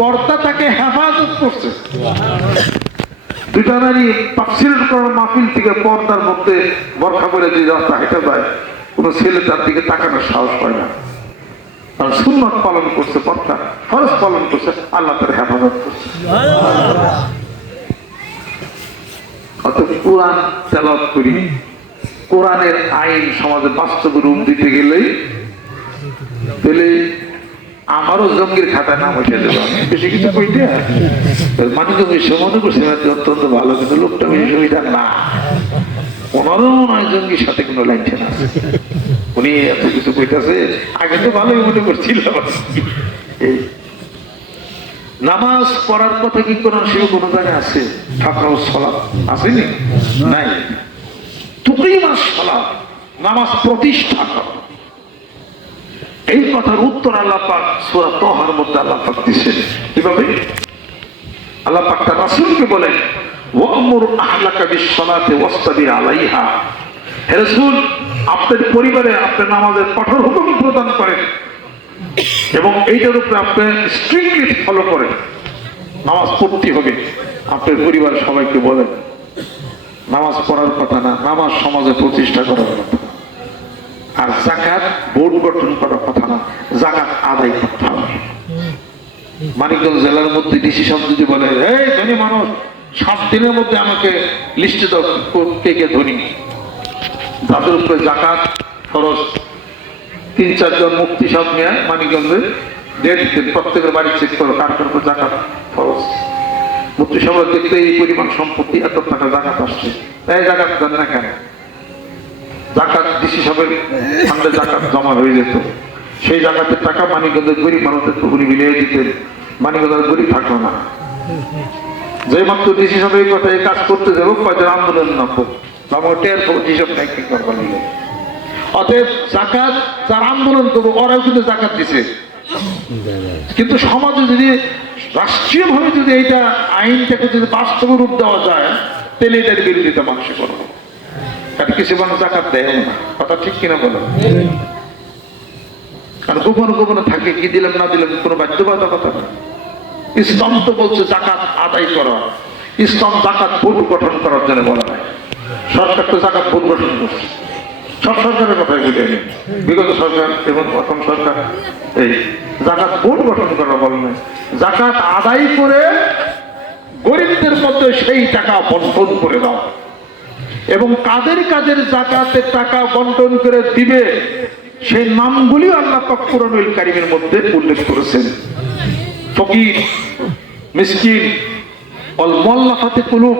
পর্দা তাকে হেফাজত করছে। দুইটা নারী তাফসীরের করার মাহফিল থেকে পর্দার মধ্যে বরখা করে যে রাস্তা হেঁটে যায়, কোন ছেলে তার দিকে তাকানোর সাহস পায় না, কারণ সুন্নাত পালন করছে, পর্দা ফরজ পালন করছে, আল্লাহ তার হেফাজত করছে। অতএব কোরআন তেলাওয়াত করি, কোরআনের আইন সমাজে বাস্তবে রূপ দিতে গেলেই তাহলে আমারও জঙ্গির খাতায় নাম উঠে দেবো। বেশি কিছু কইতে মানে তো মনে করছি অত্যন্ত ভালো, কিন্তু লোকটা বেশি সুবিধা না, ওনারও মনে হয় জঙ্গির সাথে কোনো লাইন না, উনি এত কিছু কইতেছে। আগে তো ভালোই মনে করছিলাম। নামাজ পড়ার কথা কি কোরআন শরীফে কোনো জায়গায় আছে? ঠাকুর সালাত আসেনি? নাই। তুকিমাস সালাত, নামাজ প্রতিষ্ঠা করা, এই কথার উত্তর আল্লাহ পাক সূরা তাহার মধ্যে আল্লাহ পাক দিয়েছেন। কিভাবে? আল্লাহ পাক তার রাসূলকে বলেন, ওয়ামুর আহলাকা বিস-সালাতি ওয়াসতাবির আলাইহা, হে রাসূল আপনার পরিবারে আপনি নামাজের কঠোর হুকুম প্রদান করেন এবং এইটার উপরে আপনি স্ট্রিক্টলি ফলো করেন। নামাজ পড়তে হবে, আপনার পরিবার সবাইকে বলেন। নামাজ পড়ার কথা না, নামাজ সমাজে প্রতিষ্ঠা করার কথা। আর যাকাত বোর্ড গঠন করার কথা না, যাকাত আদায় করতে হবে। মানিকগঞ্জ জেলার মধ্যে ডিসি সাহেব যদি বলে, এই ধনী মানুষ 7 দিনের মধ্যে আমাকে লিস্টে দাও কে কে ধনী, তাদের উপরে যাকাত খরচ 3-4 জন মুফতি সাহেব নিয়ে মানিকগঞ্জে ডেট দিতেন, প্রত্যেকের বাড়ি চেক করো কার কার উপর যাকাত খরচ। মুফতি সাহেব দেখতে এই পরিমাণ সম্পত্তি, এত টাকা যাকাত আসছে, তাই যাকাত দেন না কেন? যাকাত ডিসি সাহেবের ফান্ডে যাকাত জমা হয়ে যেত, সেই জাকাতের টাকা মানিকগঞ্জের গরিব মানুষদের উনি মিলিয়ে দিতেন, মানিকগঞ্জের গরিব থাকলো না। যে মাত্র ডিসি সাহেব এই কথা এই কাজ করতে যাবো, কয়জন আন্দোলন নামবো, আমার টের হিসাব নাই কি করবো নিল। অতএব জাকাত যারা আন্দোলন করবো ওরাও কিন্তু জাকাত দিছে, কিন্তু সমাজে যদি রাষ্ট্রীয় ভাবে যদি এইটা আইনটাকে যদি বাস্তব রূপ দেওয়া যায়, তাহলে এটার বিরোধিতা মানুষে করবো। কারণ কিছু মানুষ জাকাত দেয় না, কথা ঠিক কিনা বলো? কারণ গোপনে গোপনে থাকে, কি দিলাম না দিলাম কোনো বাধ্যবাধকতা না। ইসলাম তো বলছে জাকাত আদায় করা, ইসলাম জাকাত বোর্ড গঠন করার জন্য বলা হয়। সরকার তো জাকাত বোর্ড গঠন করছে, সব সরকারের কথাই বলে আমি, বিগত সরকার এবং প্রথম সরকার এই জাকাত বোর্ড গঠন করা বলেন, জাকাত আদায় করে গরিবদের মধ্যে সেই টাকা বন্টন করে দাও, এবং কাদের কাদের জাকাতের টাকা বন্টন করে দিবে সেই নামগুলি আল্লাহ পাক কুরআনুল কারীমের মধ্যে উল্লেখ করেছেন। ফকির, মিসকিন, ওয়াল মুআল্লাফাতি কুলুব,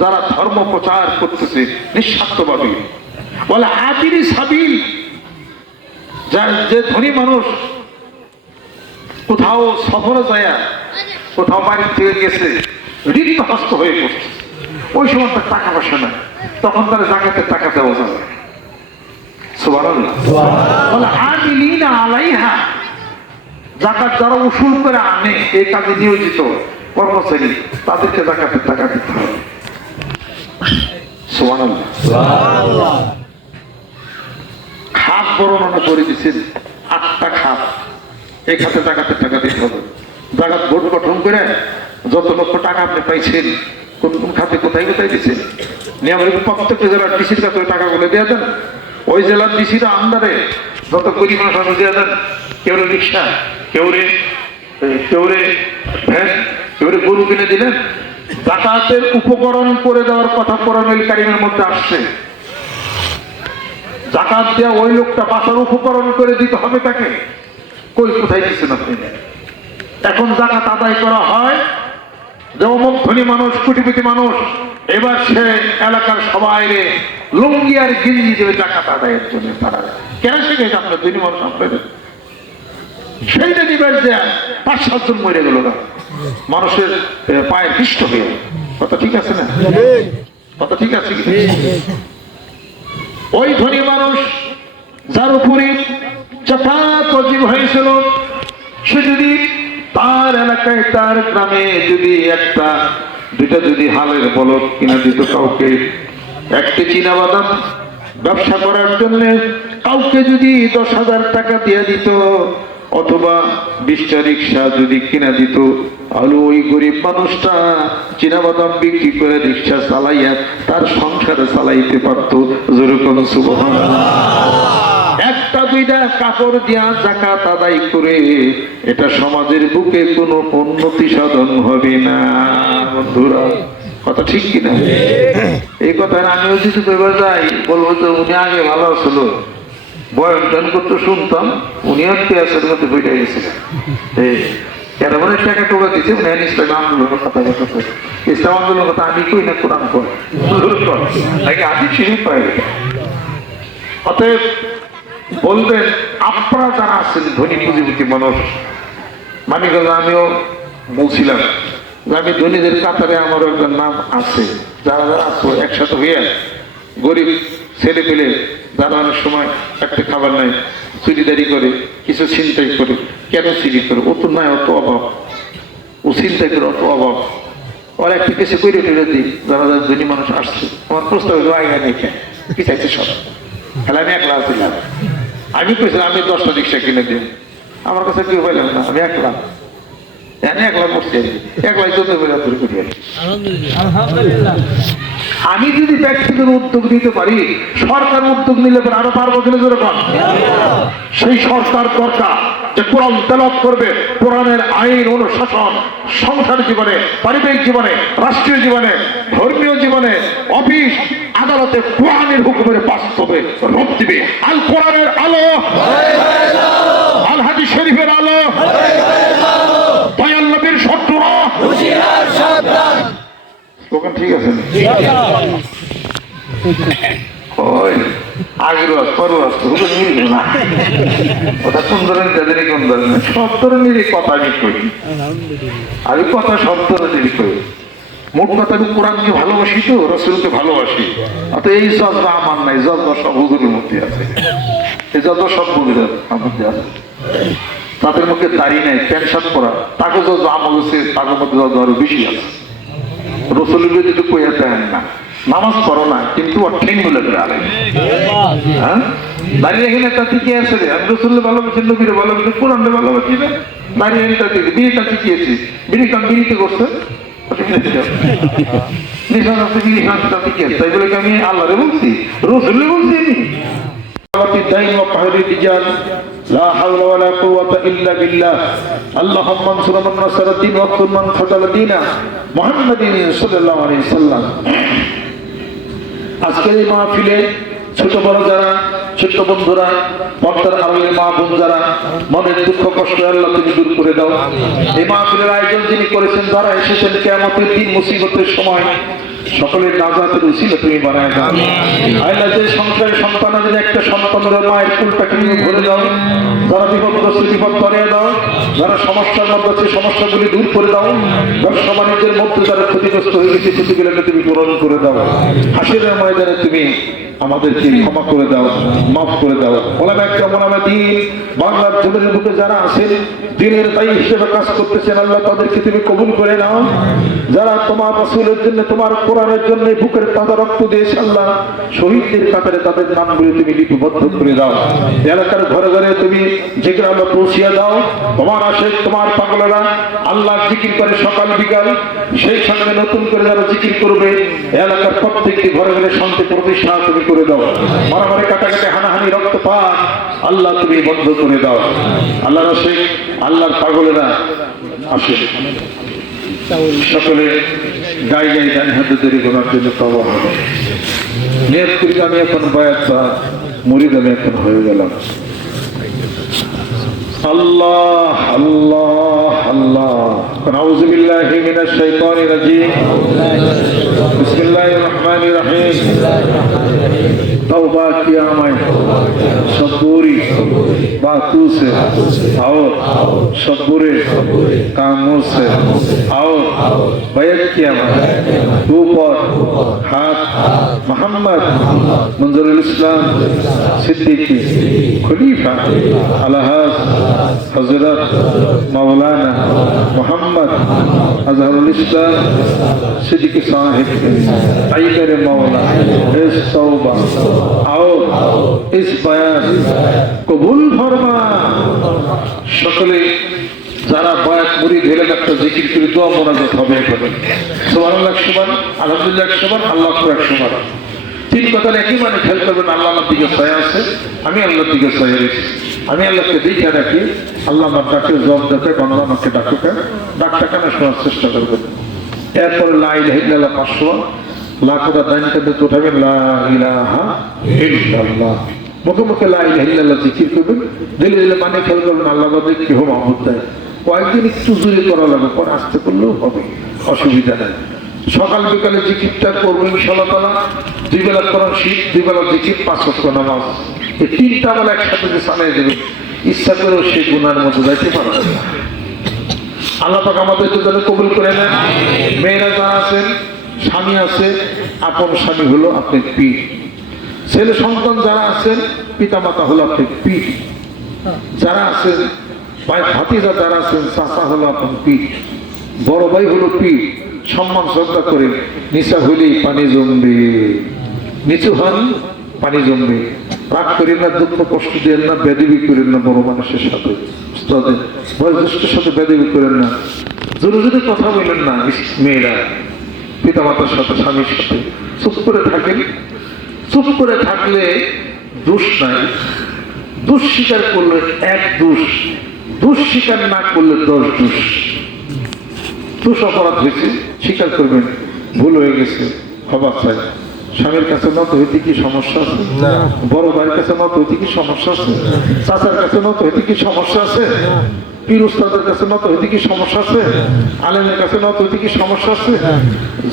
যারা ধর্ম প্রচার করতেছে নিঃস্বার্থভাবে, ওয়াল আবিরি সাবিল, যে ধনী মানুষ কোথাও সফরে যায়, কোথাও বাড়ি থেকে গেছে, ঋণ হস্ত হয়ে পড়ছে, ওই সময় তার টাকা পয়সা না, তখন তার জাকাতের টাকা দেওয়া যাবে। সুবহানাল্লাহ। বলে আমিলিনা আলাইহা, জাকাত যারা উসুল করে আনে, এই কাজে নিয়োজিত কর্মচারী, তাদেরকে জাকাতের টাকা দিতে হবে। সুবহানাল্লাহ। খাত বর্ণনা করে দিচ্ছেন, 8টা খাত, এই খাতে জাকাতের টাকা দিতে হবে। জাকাত বোর্ড গঠন করে যত লক্ষ টাকা আপনি পাইছেন, কোন কোন খাতে কোথায় কোথায় দিচ্ছেন, নিয়মের প্রত্যেকটা জেলার ডিসির কাছে টাকাগুলো দিয়ে দেন। ওই জেলার ডিসিরা আন্ডারে যত গরিব মানুষ দিয়ে দেন, কেউ রিক্সা, কেউ ভ্যান, কেউ গরু কিনে দিলেন। জাকাতের উপকরণ করে দেওয়ার কথা কুরআনুল কারীমের মধ্যে আসছে। জাকাত দেওয়া ওই লোকটা বাসার উপকরণ করে দিতে হবে তাকে, কই কোথায় দিচ্ছেন আপনি? এখন জাকাত আদায় করা হয় যে অমুক ধনী মানুষ, কোটিপতি মানুষ, এবার সে এলাকার সবাই লুঙ্গি আর গিঞ্জি দেবে জাকাত আদায়ের জন্য। তারা কেন শিখেছে আপনার ধনী মানুষ আপনাদের সেইটা দিবেন যে 5-7 জন মরে গেল না, মানুষের পায়ের পিষ্ট হয়ে। কথা ঠিক আছে না? কথা ঠিক আছে কি? ওই ধনী মানুষ যার উপরে জাকাত ওয়াজিব হয়েছিল, সে যদি তার এলাকায়, তার গ্রামে যদি 1-2টা যদি হালের বলদ কিনা দিত কাউকে, 1টি চীনাবাদাম ব্যবসা করার জন্য কাউকে যদি 10,000 টাকা দিয়ে দিত, অথবা 20টা রিক্সা যদি কিনা দিত, তাহলে ওই গরিব মানুষটা চীনাবাদাম বিক্রি করে রিক্সা চালাইয়া তার সংসারে চালাইতে পারত। যেরকম সুবহানাল্লাহ। 1-2টা কাপড় দিয়া জাকাত আদায় করে এটা সমাজের বুকে কোনো উন্নতি সাধন হবে না বন্ধুরা। কথা ঠিক কিনা? এই কথা আমিও যদি কইবার যাই, বলবো যে উনি আগে ভালো ছিল, বয়ান টান করতে শুনতাম, উনি আর পেঁয়াজের মধ্যে বইটা গেছিলেন। এরপরে টাকা টোকা দিচ্ছে, উনি ইসলাম আন্দোলনের কথা বলতে, ইসলাম আন্দোলনের কথা আমি কই না, কোরআন কর নাকি আমি চিনি পাই। অতএব বলবেন আপনারা যারা আছেন ধনী পুঁজিপতি মানুষ, মানিকগঞ্জ আমিও বলছিলাম যে আমি ধনীদের কাতারে আমারও একজন নাম আছে, যারা যারা আছো একসাথে হইয়া গরিব ছেলে পেলে যারা অনেক সময় একটা খাবার নাই, চুরিদারি করে, কিছু ছিনতাই করে। কেন চুরি করে? ও তো নাই, অত অভাব, ও ছিনতাই করে, অত অভাব, ওর একটা কিছু করে টেরে দিই। যারা যারা ধনী মানুষ আসছে, আমার প্রস্তাব আগে নেই, কি চাইছে সব, তাহলে আমি একলা আসছিলাম। আমি কইছিলাম আমি 10টা রিক্সা কিনে দিই, আমার কাছে কেউ পাইলাম না, আমি একলা বসছি, একলাই চলতে পারি। আমি যদি ব্যক্তিগত উদ্যোগ নিতে পারি, সরকার উদ্যোগ নিলে পরে আরো পারবো কিনা যেরকম। সেই সরকার দরকার যে কোরআন তেলাওয়াত করবে, কোরআনের আইন অনুশাসন সংসার জীবনে, পারিবারিক জীবনে, রাষ্ট্রীয় জীবনে, ধর্মীয় জীবনে, অফিস আদালতে কোরআনের হুকুমের বাস্তবে রূপ দিবে। আল কোরআনের আলো, আল হাদিস শরীফের আলো, দয়াল নবীর শত্রুরা স্লোগান ঠিক আছে। আগের না ওটা কোন ধরনের তাদের কোন ধরনের সব ধরনেরই কথা আমি করি, আমি কথা সব ধরনেরই করি। মোট কথা আমি কোরআনকে ভালোবাসি, তো রসুলকে ভালোবাসি। অর্থাৎ এই জজবা আমার নাই, জজবা সব হুজুরের মধ্যে আছে, এই জজবা সব হুজুরের মধ্যে আছে। তাদের মুখে দাড়ি নাই, প্যান্ট শার্ট পরা, তাকে জজবা আমল হচ্ছে, তাদের মধ্যে জজবা আরো বেশি আছে। রসুলের যদি কইয়া দেন না, নামাজ পড়ো না, কিন্তু ঠেং বলে আলে হ্যাঁ দাঁড়িয়ে এখানে একটা টিকে আছে রে, আমি রসুলের ভালোবাসি, নবীরে ভালোবাসি, কোরআনের ভালোবাসি না, দাঁড়িয়ে এখানে থেকে বিড়িটা টিকিয়েছি, বিড়ি কাম বিড়িতে করছে তাই বলে আমি আল্লাহরে বলছি, রসুলে বলছি। الدين وقهر الرجال لا حول ولا قوة إلا بالله اللهم انصر من نصر الدين واخذل من خذل الدين محمد صلى الله عليه وسلم আজকের এই মাহফিলে ছোট বড় যারা ছোট বন্ধুরা পর্দার আড়ালে মা বোন যারা মনের দুঃখ কষ্ট আল্লাহ তুমি দূর করে দাও এই মাহফিলের আয়োজন যিনি করেছেন যারা এসেছেন কিয়ামতের দিন মুসিবতের সময় সকলের নাজাতের উসিলা তুমি বানায় দাও আল্লাহ যে সংসারের সন্তানদের একটা সন্তানের মায়ের কুলটাকে তুমি ভরে দাও যারা বিপদগ্রস্ত বিপদ করে দাও যারা সমস্যার মধ্যে আছে সমস্যাগুলি দূর করে দাও ব্যবসা বাণিজ্যের মধ্যে যারা ক্ষতিগ্রস্ত হয়ে গেছে ক্ষতিগুলোকে তুমি পূরণ করে দাও হাসিরের ময়দানে তুমি আমাদেরকে ক্ষমা করে দাও মাফ করে দাও ওলামা একরাম ওলামা দ্বীন বাংলার জমিনের বুকে যারা আছেন দ্বীনের দায়ী হিসেবে কাজ করতেছেন আল্লাহ তাদেরকে তুমি কবুল করে নাও যারা তোমার রাসূলের জন্য তোমার কোরআনের জন্য বুকের তাজা রক্ত দিয়েছে আল্লাহ শহীদদের কাতারে তাদের নামগুলো তুমি লিপিবদ্ধ করে দাও এলাকার ঘরে ঘরে তুমি জিকির আলো পৌঁছিয়ে দাও তোমার আশেক তোমার পাগলেরা আল্লাহ জিকির করে সকাল বিকাল সেই সঙ্গে নতুন করে যারা জিকির করবে এলাকার প্রত্যেকটি ঘরে ঘরে শান্তি প্রতিষ্ঠা তুমি করে দাও মারামারি কাটাকাটি হানাহানি রক্তপাত আল্লাহ তুমি বন্ধ করে দাও আল্লাহর আশেক আল্লাহর পাগলেরা আসে সকলে গাই গাই গান হাতে তৈরি করার জন্য তওবা হবে নিয়ত করি আমি এখন বায়াত বা মুরিদ আমি এখন হয়ে গেলাম আল্লাহ আল্লাহ আল্লাহ আউযু বিল্লাহি মিনাশ শাইতানির রাজীম বিসমিল্লাহির রহমানির রহিম तौबा किया मैं सबूरी बातों से और सबूरे कामों से और बैत किया मैं ऊपर हाथ मोहम्मद मंजरुल इस्लाम सिद्दीकी खलीफा अलहाज हजरत मौलाना मोहम्मद अजहरुल इस्लाम सिद्दीकी साहिब टाइगर मौला इस तौबा आओ इस बयान कबूल फरमा সকলে যারা বয়াত মুরিদ হলেন একটা জিকির করে দোয়া মোনাজাত হবে এখানে সুবহানাল্লাহ সুবহান আলহামদুলিল্লাহ সুবহান আল্লাহু আকবার সুবহান তিন কথা একই মানে খেয়াল করবেন আল্লাহ আমার দিকে ছায়া আছে আমি আল্লাহর দিকে ছায়া রয়েছি আমি আল্লাহকে দেখে রাখি আল্লাহ আমার ডাকে জবাব দেবে বাংলা আমাকে ডাকুকে ডাকটা কেন শোনার চেষ্টা করবেন এরপর লা ইলাহা ইল্লাল্লাহ 500 লাখটা দান করতে উঠাবেন লা ইলাহা ইল্লাল্লাহ মুখে মুখে লা ইলাহা ইল্লাল্লাহ জিকির করবেন দিলে দিলে মানে খেয়াল করবেন আল্লাহ বাদে কি হবে মাহমুদ দেয় কয়েকদিন একটু জোরে করা লাগবে পরে আসতে করলেও হবে অসুবিধা নেই সকাল বিকালে জিকিরটা করবো ইনশাআল্লাহ তাআলা দুই বেলা কোরআন শীত দুই বেলা জিকির 5 ওয়াক্ত নামাজ এই তিনটা বেলা একসাথে যে সানায় দেবেন ইচ্ছা করেও সেই গুনার মধ্যে যাইতে পারবেন না আল্লাহ পাক আমাদেরকে যেন কবুল করে নেন মেয়েরা যারা আছেন স্বামী আছে আপন স্বামী হলো আপনার পীর ছেলে সন্তান যারা আছেন পিতা মাতা হলো আপনার পীর যারা আছেন ভাই ভাতিজা যারা আছেন চাচা হলো আপনার পীর বড় ভাই হলো পীর সম্মান শ্রদ্ধা করেন নিচা হইলেই পানি জমবে নিচু হন পানি জমবে রাগ করেন না দুঃখ কষ্ট দেন না বেদবি করেন না বড় মানুষের সাথে বয়োজ্যেষ্ঠের সাথে বেদবি করেন না জোরে জোরে কথা বলেন না মেয়েরা পিতা মাতার সাথে স্বামীর সাথে চুপ করে থাকেন চুপ করে থাকলে দোষ নাই দোষ স্বীকার করলে এক দোষ দোষ স্বীকার না করলে 10 দোষ দোষ অপরাধ হয়েছে স্বীকার করবেন ভুল হয়ে গেছে ক্ষমা চাই স্বামীর কাছে নত হইতে কি সমস্যা আছে বড় ভাইয়ের কাছে নত হইতে কি সমস্যা আছে চাচার কাছে নত হইতে কি সমস্যা আছে পীর উস্তাদের কাছে নত হইতে কি সমস্যা আছে আলেমের কাছে নত হইতে কি সমস্যা আছে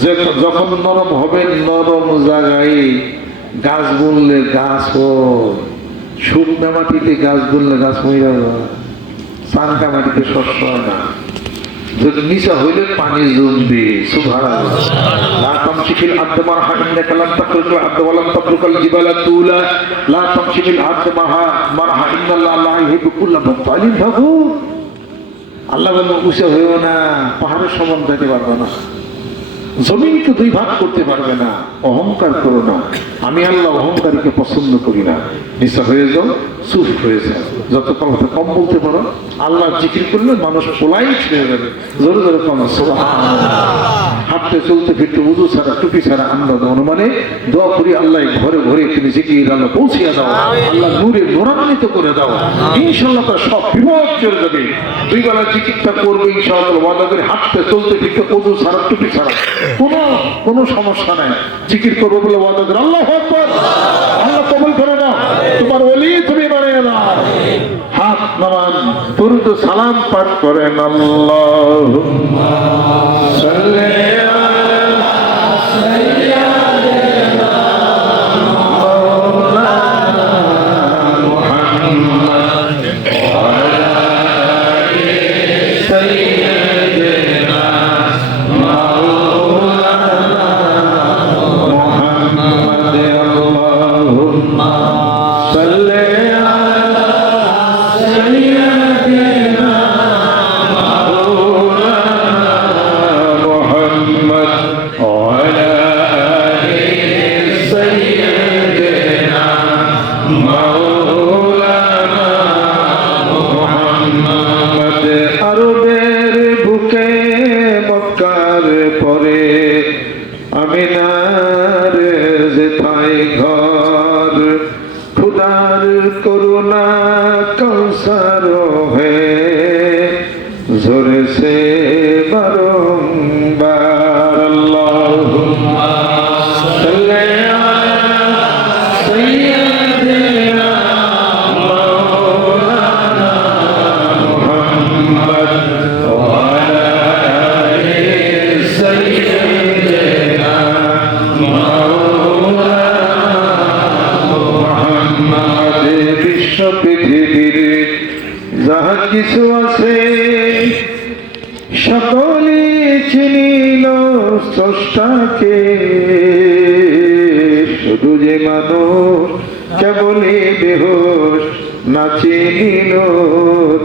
যে যখন নরম হবে নরম জায়গায় গাছ বুনলে গাছ শুকনা মাটিতে গাছ বুনলে গাছ মহিলা চাঙ্কা মাটিতে শস্য হয় না যদি নিচা হইলে পানি জমবে সুবহানাল্লাহ লা তামশিকিল আরদ মারহা ইন্নাকা লান তাখরুজু আরদ ওয়া লান তাবরুকাল জিবালা তুলা লা তামশিকিল আরদ মারহা ইন্নাল্লাহা লা ইউহিব্বু কুল্লা মুখতালিন ফাখুর আল্লাহ বলেন উঁচা হইও না পাহাড়ের সমান যেতে পারবে না জমিনকে দুই ভাগ করতে পারবে না অহংকার করো না আমি আল্লাহ অহংকারীকে পছন্দ করি না নিচা হয়ে যাও চুপ হয়ে যাও যত কথা কম বলতে পারো আল্লাহ জিকির করলে মানুষ পোলাই ছেড়ে যাবে জোরে জোরে কম সুবহানাল্লাহ হাত হাঁটতে চলতে ফিরতে উজু ছাড়া টুপি ছাড়া আমরা অনুমানে দোয়া করি আল্লাহ ঘরে ঘরে তুমি জিকির আল্লাহ পৌঁছিয়ে দাও, আল্লাহ নূরে নূরান্বিত করে দাও। ইনশাআল্লাহ তার সব বিপদ চলে যাবে। দুই বেলা চিকিৎসা করবো ইনশাআল্লাহ, ওয়াদা করে হাঁটতে চলতে ফিরতে উজু ছাড়া টুপি ছাড়া কোনো সমস্যা নাই, জিকির করবো বলে ওয়াদা করে। আল্লাহু আকবার। আল্লাহ কবুল করে নাও, তোমার ওলি তুমি বানিয়ে নাও। হাত নামান, দুরূদ সালাম পাঠ করেন। আল্লাহুম্মা সাল্লি আলা সাইয়্যিদিনা মাওলানা মুহাম্মদ ওয়া আলা আলি সাইয়্যিদিনা মাওলানা মুহাম্মদ। আল্লাহুম্মা সাল্লি করুণা কৌসার হয়ে ঝরেছে বারংবার। আল্লাহুম্মা সাল্লি আলা সাইয়্যিদিনা মাওলানা মুহাম্মদ ওয়া আলা আলি সাইয়্যিদিনা পৃথিবীর যাহা কিছু আছে সকলে চিনিল স্রষ্টাকে, শুধু যে মানুষ কেবলই বেহুশ না চিনিল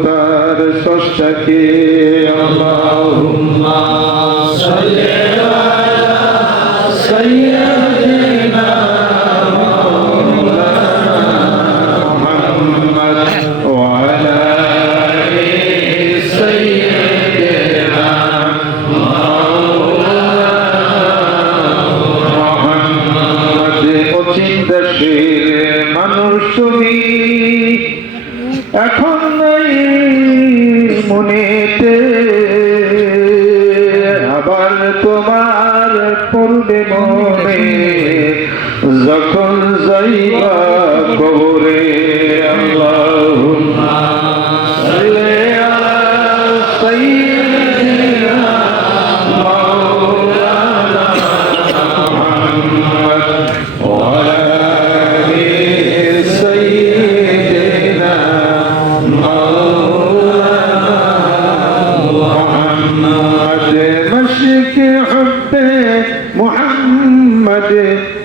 তার স্রষ্টাকে। আল্লাহুম্মা সাল্লি আলা সাইয়্যিদিনা মানুষ তুমি এখন নাই মনেতে, আবার তোমার পড়বে মনে যখন যাইবা কবরে। আল্লাহুম্মা সাল্লি আলা সাইয়্যিদিনা মাওলানা মুহাম্মদ ওয়া আলা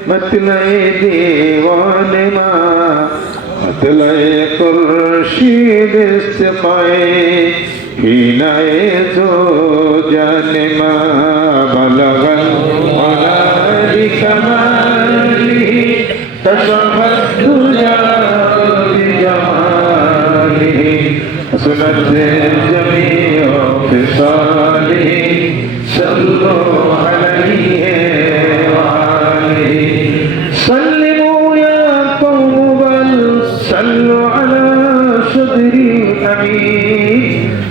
मतलए दीवाने मा मतलए खुर्शीद इस्तिफाए हिनाए जो जाने मा बलगन वलारी कमाली तशफत दुजा बिजमाली सुनत जमीओ फिसाली सल्लो अलैहि सल्लिमू या कौम बल सल्लु अला सदरी अमीन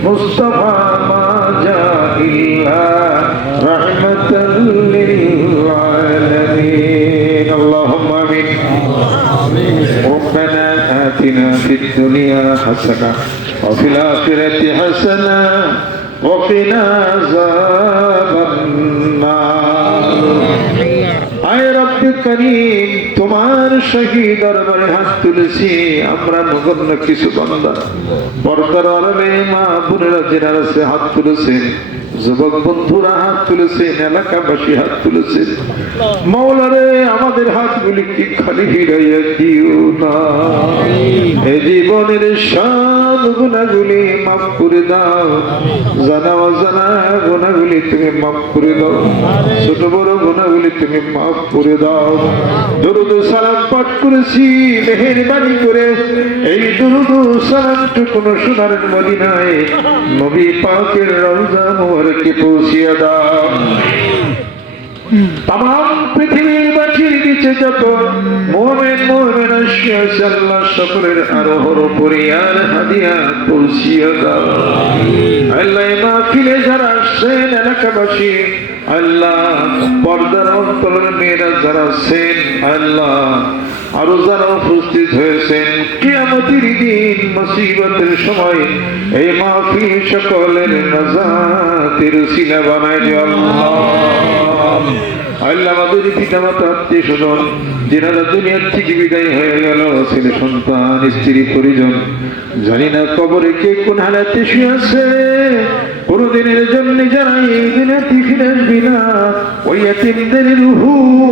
मुस्तफा मा जाइला रहमतल लिल आलमीन। अल्लाहुम्मा आमीन। रब्बना आतिना फिद दुनिया हसना व फिल आखिरति हसना व क़िना अज़ाबन नार। आए रब्बे करीम তোমার শাহী দরবারে হাত তুলেছি, আমরা নগণ্য কিছু বান্দা। পর্দার আড়ালে মা বোনেরা যারা আছে হাত তুলেছেন, যুবক বন্ধুরা হাত তুলেছেন, এলাকাবাসী হাত তুলেছেন। মাওলারে আমাদের হাতগুলি কি খালি ফিরাইয়া দিও না, এ জীবনের সব গুনাহগুলি মাফ করে দাও, জানা অজানা গুনাহগুলি তুমি মাফ করে দাও, ছোট বড় গুনাহগুলি তুমি মাফ করে দাও। দুরূদ সালাম পাঠ করেছি, মেহেরবানি করে এই দুরূদ সালামটুকু সোনার মদিনায় নবী পাকের রওজা মোবারকে পৌঁছিয়ে দাও। तमाम পৃথিবীর মাটির নিচে যত মুমিন মুমিনা আছে আল্লাহ সকলের আরোহর পরিয়ার হাদিয়া পৌঁছিয়ে দাও আল্লাহ মাহফিলে যারা আসছেন এলাকাবাসী আল্লাহ পর্দার অন্তরের মেয়েরা যারা আছেন আল্লাহ আরো যারা উপস্থিত হয়েছেন কিয়ামতের দিন মুসিবতের সময় এই মাহফিল সকলের নাজাতের উসিলা বানায় দিও আল্লাহ আল্লাহ আমাদের পিতা মাতা আত্মীয় স্বজন যারা দুনিয়ার থেকে বিদায় হয়ে গেল ছেলে সন্তান স্ত্রী পরিজন জানি না কবরে কে কোন হালাতে শুয়ে আছে কোনদিনের জন্য যারা এই দিনে ফিরে আসবি না ওই এতিমদের রুহু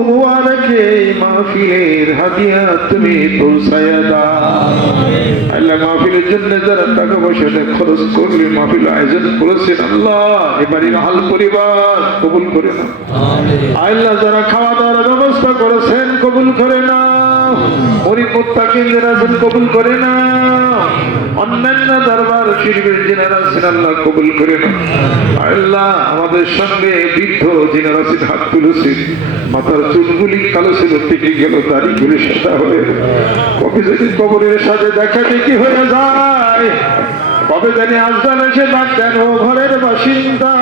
মুবারকে মাহফিলের হাদিয়া তুমি পৌঁছায়া দাও আল্লাহ মাহফিলের জন্য যারা টাকা পয়সা খরচ করলে মাহফিল আয়োজন করেছেন আল্লাহ এবারে হাল পরিবার কবুল করে না আল্লাহ যারা খাওয়া দাওয়ার ব্যবস্থা করেছেন কবুল করে না গরিব মুত্তাকিন যারা আছেন কবুল করে না অন্যান্য দরবার শরীফের যারা আছেন আল্লাহ কবুল করে না আল্লাহ আমাদের সঙ্গে বৃদ্ধ যারা আছেন হাত তুলেছেন মাথার চুলগুলি কালো ছিল থেকে গেল দাড়িগুলি সাদা হয়ে কবে যদি কবরের সাথে দেখা দেখি হয়ে যায় কবে জানি আজদান এসে ডাক দেন ও ঘরের বাসিন্দা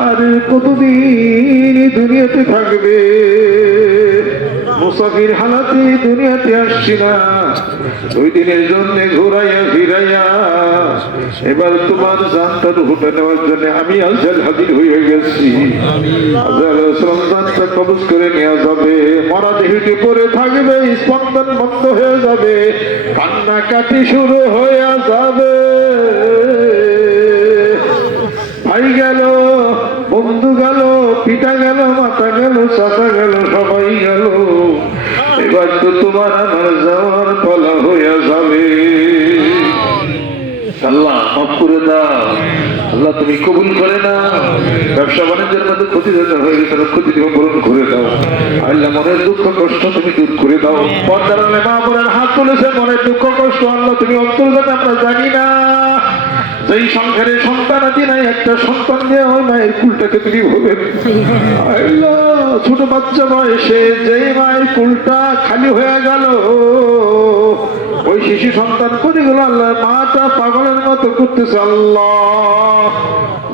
আর কতদিন দুনিয়াতে থাকবে মুসাফির হালাতে দুনিয়াতে আসছি না ওই দিনের জন্য ঘুরাইয়া ফিরাইয়া এবার তোমার জানটা রুহুটা নেওয়ার জন্য আমি আজকাল হাজির হয়ে গেছি জানটা কবজ করে নেওয়া যাবে মরা দেহটি পরে থাকবে স্পন্দন বন্ধ হয়ে যাবে কান্নাকাটি শুরু হয়ে যাবে ভাই গেল বন্ধু গেল পিতা গেল মাতা গেল চাচা গেল সবাই গেল এবার তো তোমার আমার যাওয়ার পালা হইয়া যাবে আল্লাহ মাফ করে দাও আল্লাহ তুমি কবুল করে না ব্যবসা বাণিজ্যের মধ্যে ক্ষতি হয়ে গেছে ক্ষতি তুমি পূরণ করে দাও আল্লাহ মনের দুঃখ কষ্ট তুমি দূর করে দাও পর্দার মা বোনের হাত তুলেছে মনের দুঃখ কষ্ট আল্লাহ তুমি অন্তর্গত আমরা জানি না যেই সংসারে সন্তান আছে নাই একটা সন্তান দিয়ে ওই মায়ের কুলটাকে তুমি ভোগে ছোট বাচ্চা বয়সে যেই মায়ের কুলটা খালি হয়ে গেল ওই শিশু সন্তান করে গেল আল্লাহ মাটা পাগলের মতো করতেছে আল্লাহ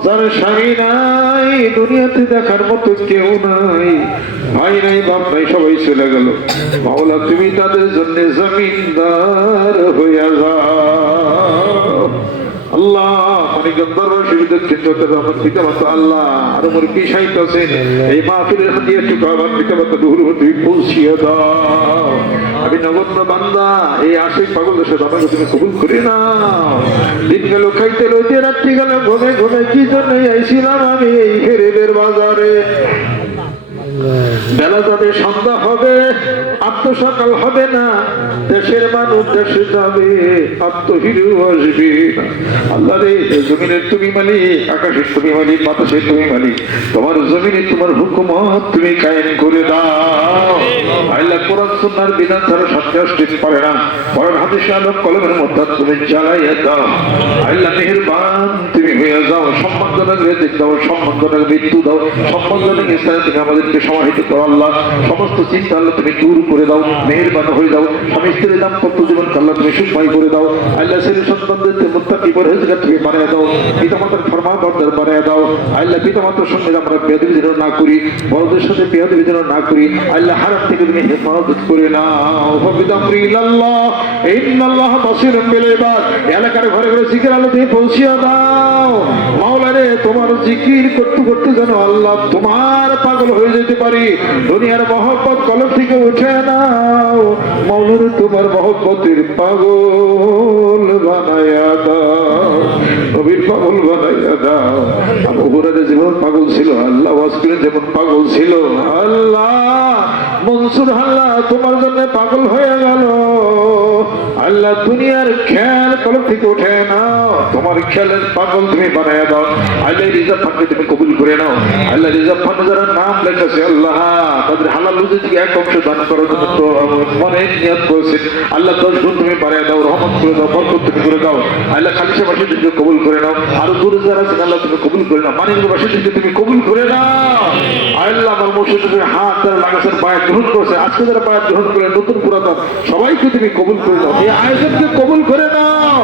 যার স্বামী নাই দুনিয়াতে দেখার মতো কেউ নাই ভাই নাই বাপ নাই সবাই চলে গেল মাওলা তুমি তাদের জন্য জমিনদার হইয়া যাও আল্লাহ মানিকগঞ্জ দরবার শরীফ দক্ষিণ চট্টগ্রাম আমার পিতা মাতা আল্লাহ আর আমার বিষয় আছেন এই মাহফিলের হাদিয়া একটু আমার পিতা মাতা দুহুর তুমি পৌঁছিয়ে দাও আমি নগণ্য বান্দা এই আশিক পাগলের সাথে আমাকে তুমি কবুল করে না দিন গেল খাইতে লইতে রাত্রি গেল ঘুমে ঘুমে কি জন্য আইছিলাম আমি এই ফেরেদের বাজারে বেলা যাবে সন্ধ্যা হবে আত্মসকাল হবে না দেশের মানুষ দেশে যাবে আত্মহিরু আসবে আল্লাহ রে জমিনের তুমি মালিক আকাশের তুমি মালিক বাতাসের তুমি মালিক তোমার জমিনে তোমার হুকুমত তুমি কায়েম করে দাও আল্লাহ কোরআন সুন্নাহর বিধান ছাড়া সত্যি আসতে পারে না কোরআন হাদিসে আলো কলমের মধ্যে তুমি জ্বালাইয়া দাও আল্লাহ মেহেরবান তুমি হয়ে যাও সম্মানজনক রিজিক দাও সম্মানজনক মৃত্যু দাও সম্মানজনক স্থানে তুমি আমাদেরকে সমাহিত করো আল্লাহ সমস্ত চিন্তা আল্লাহ তুমি দূর করে দাও মেহেরবান হয়ে দাও স্বামী স্ত্রীর দাম্পত্য জীবন আল্লাহ তুমি সুখময় করে দাও আল্লাহ ছেলে সন্তানদের মুত্তাকি পরহেজগার তুমি বানিয়ে দাও পিতামাতার ফরমাবরদার বানিয়ে দাও আল্লাহ পিতামাতার সঙ্গে আমরা বেয়াদবি যেন না করি বড়দের সাথে বেয়াদবি যেন না করি আল্লাহ হারাম থেকে তুমি হেফাজত করে নাও ফাবিদামরি ইল্লাল্লাহ ইন্নাল্লাহ বাসীরুম বিল ইবাদ এলাকার ঘরে ঘরে জিকির আল্লাহ তুমি পৌঁছিয়ে দাও মাওলা রে তোমার জিকির করতে করতে যেন আল্লাহ তোমার পাগল হয়ে যেতে পারি দুনিয়ার মহব্বত কলব থেকে উঠে নাও মাওলা রে তোমার মহব্বতের পাগল বানায়া দাও নবীর পাগল বানায়া দাও আবু হুরায়রা যেমন পাগল ছিল আল্লাহ ওয়াসকির যেমন পাগল ছিল আল্লাহ মনসুর আল্লাহ তোমার জন্য পাগল হয়ে গেল আল্লাহ দুনিয়ার খেয়াল কলম থেকে উঠে নাও, তোমার খেয়ালের পাগল তুমি বানায় দাও। আল্লাহ রিজার্ভ ফান্ডে তুমি কবুল করে নাও। আল্লাহ রিজার্ভ ফান্ডে যারা নাম লেখেছে আল্লাহ তাদের হালাল রুজি থেকে এক অংশ দান করার জন্য তো মনে নিয়ত করেছে। আল্লাহ 10 গুণ তুমি বাড়ায় দাও, রহমত করে দাও, বরকত তুমি করে দাও। আল্লাহ খালিশা বাসীদেরকে কবুল করে নাও, আরো দূরে যারা আছেন আল্লাহ তুমি কবুল করে নাও, মানিকগঞ্জ বাসীদেরকে তুমি কবুল করে নাও। আল্লাহ আমার মুর্শিদের হাত যারা লাগাছেন বায়াত গ্রহণ করেছে, আজকে যারা বায়াত গ্রহণ করে নতুন পুরাতন সবাইকে তুমি কবুল করে দাও। এই আয়োজনকে কবুল করে নাও,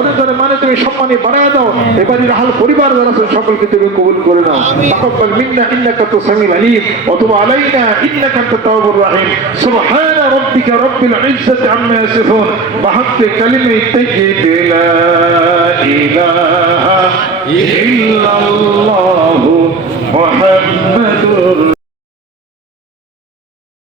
অনেক মানে তুমি সম্মানী বানায় দাও। এবারে রাহাল পরিবার যারা আছেন সকলকে তুমি কবুল করে নাও। তাকাব্বাল মিন্না ইন্নাকা আনতাস সামিউল আলিম ওয়া তুব আলাইনা ইন্নাকা আনতাত তাওয়াবুর রাহিম। সুবহানা রাব্বিকা রাব্বিল ইজ্জাতি আম্মা ইয়াসিফুন ওয়া হাক্কি কালিমাতি লা ইলাহা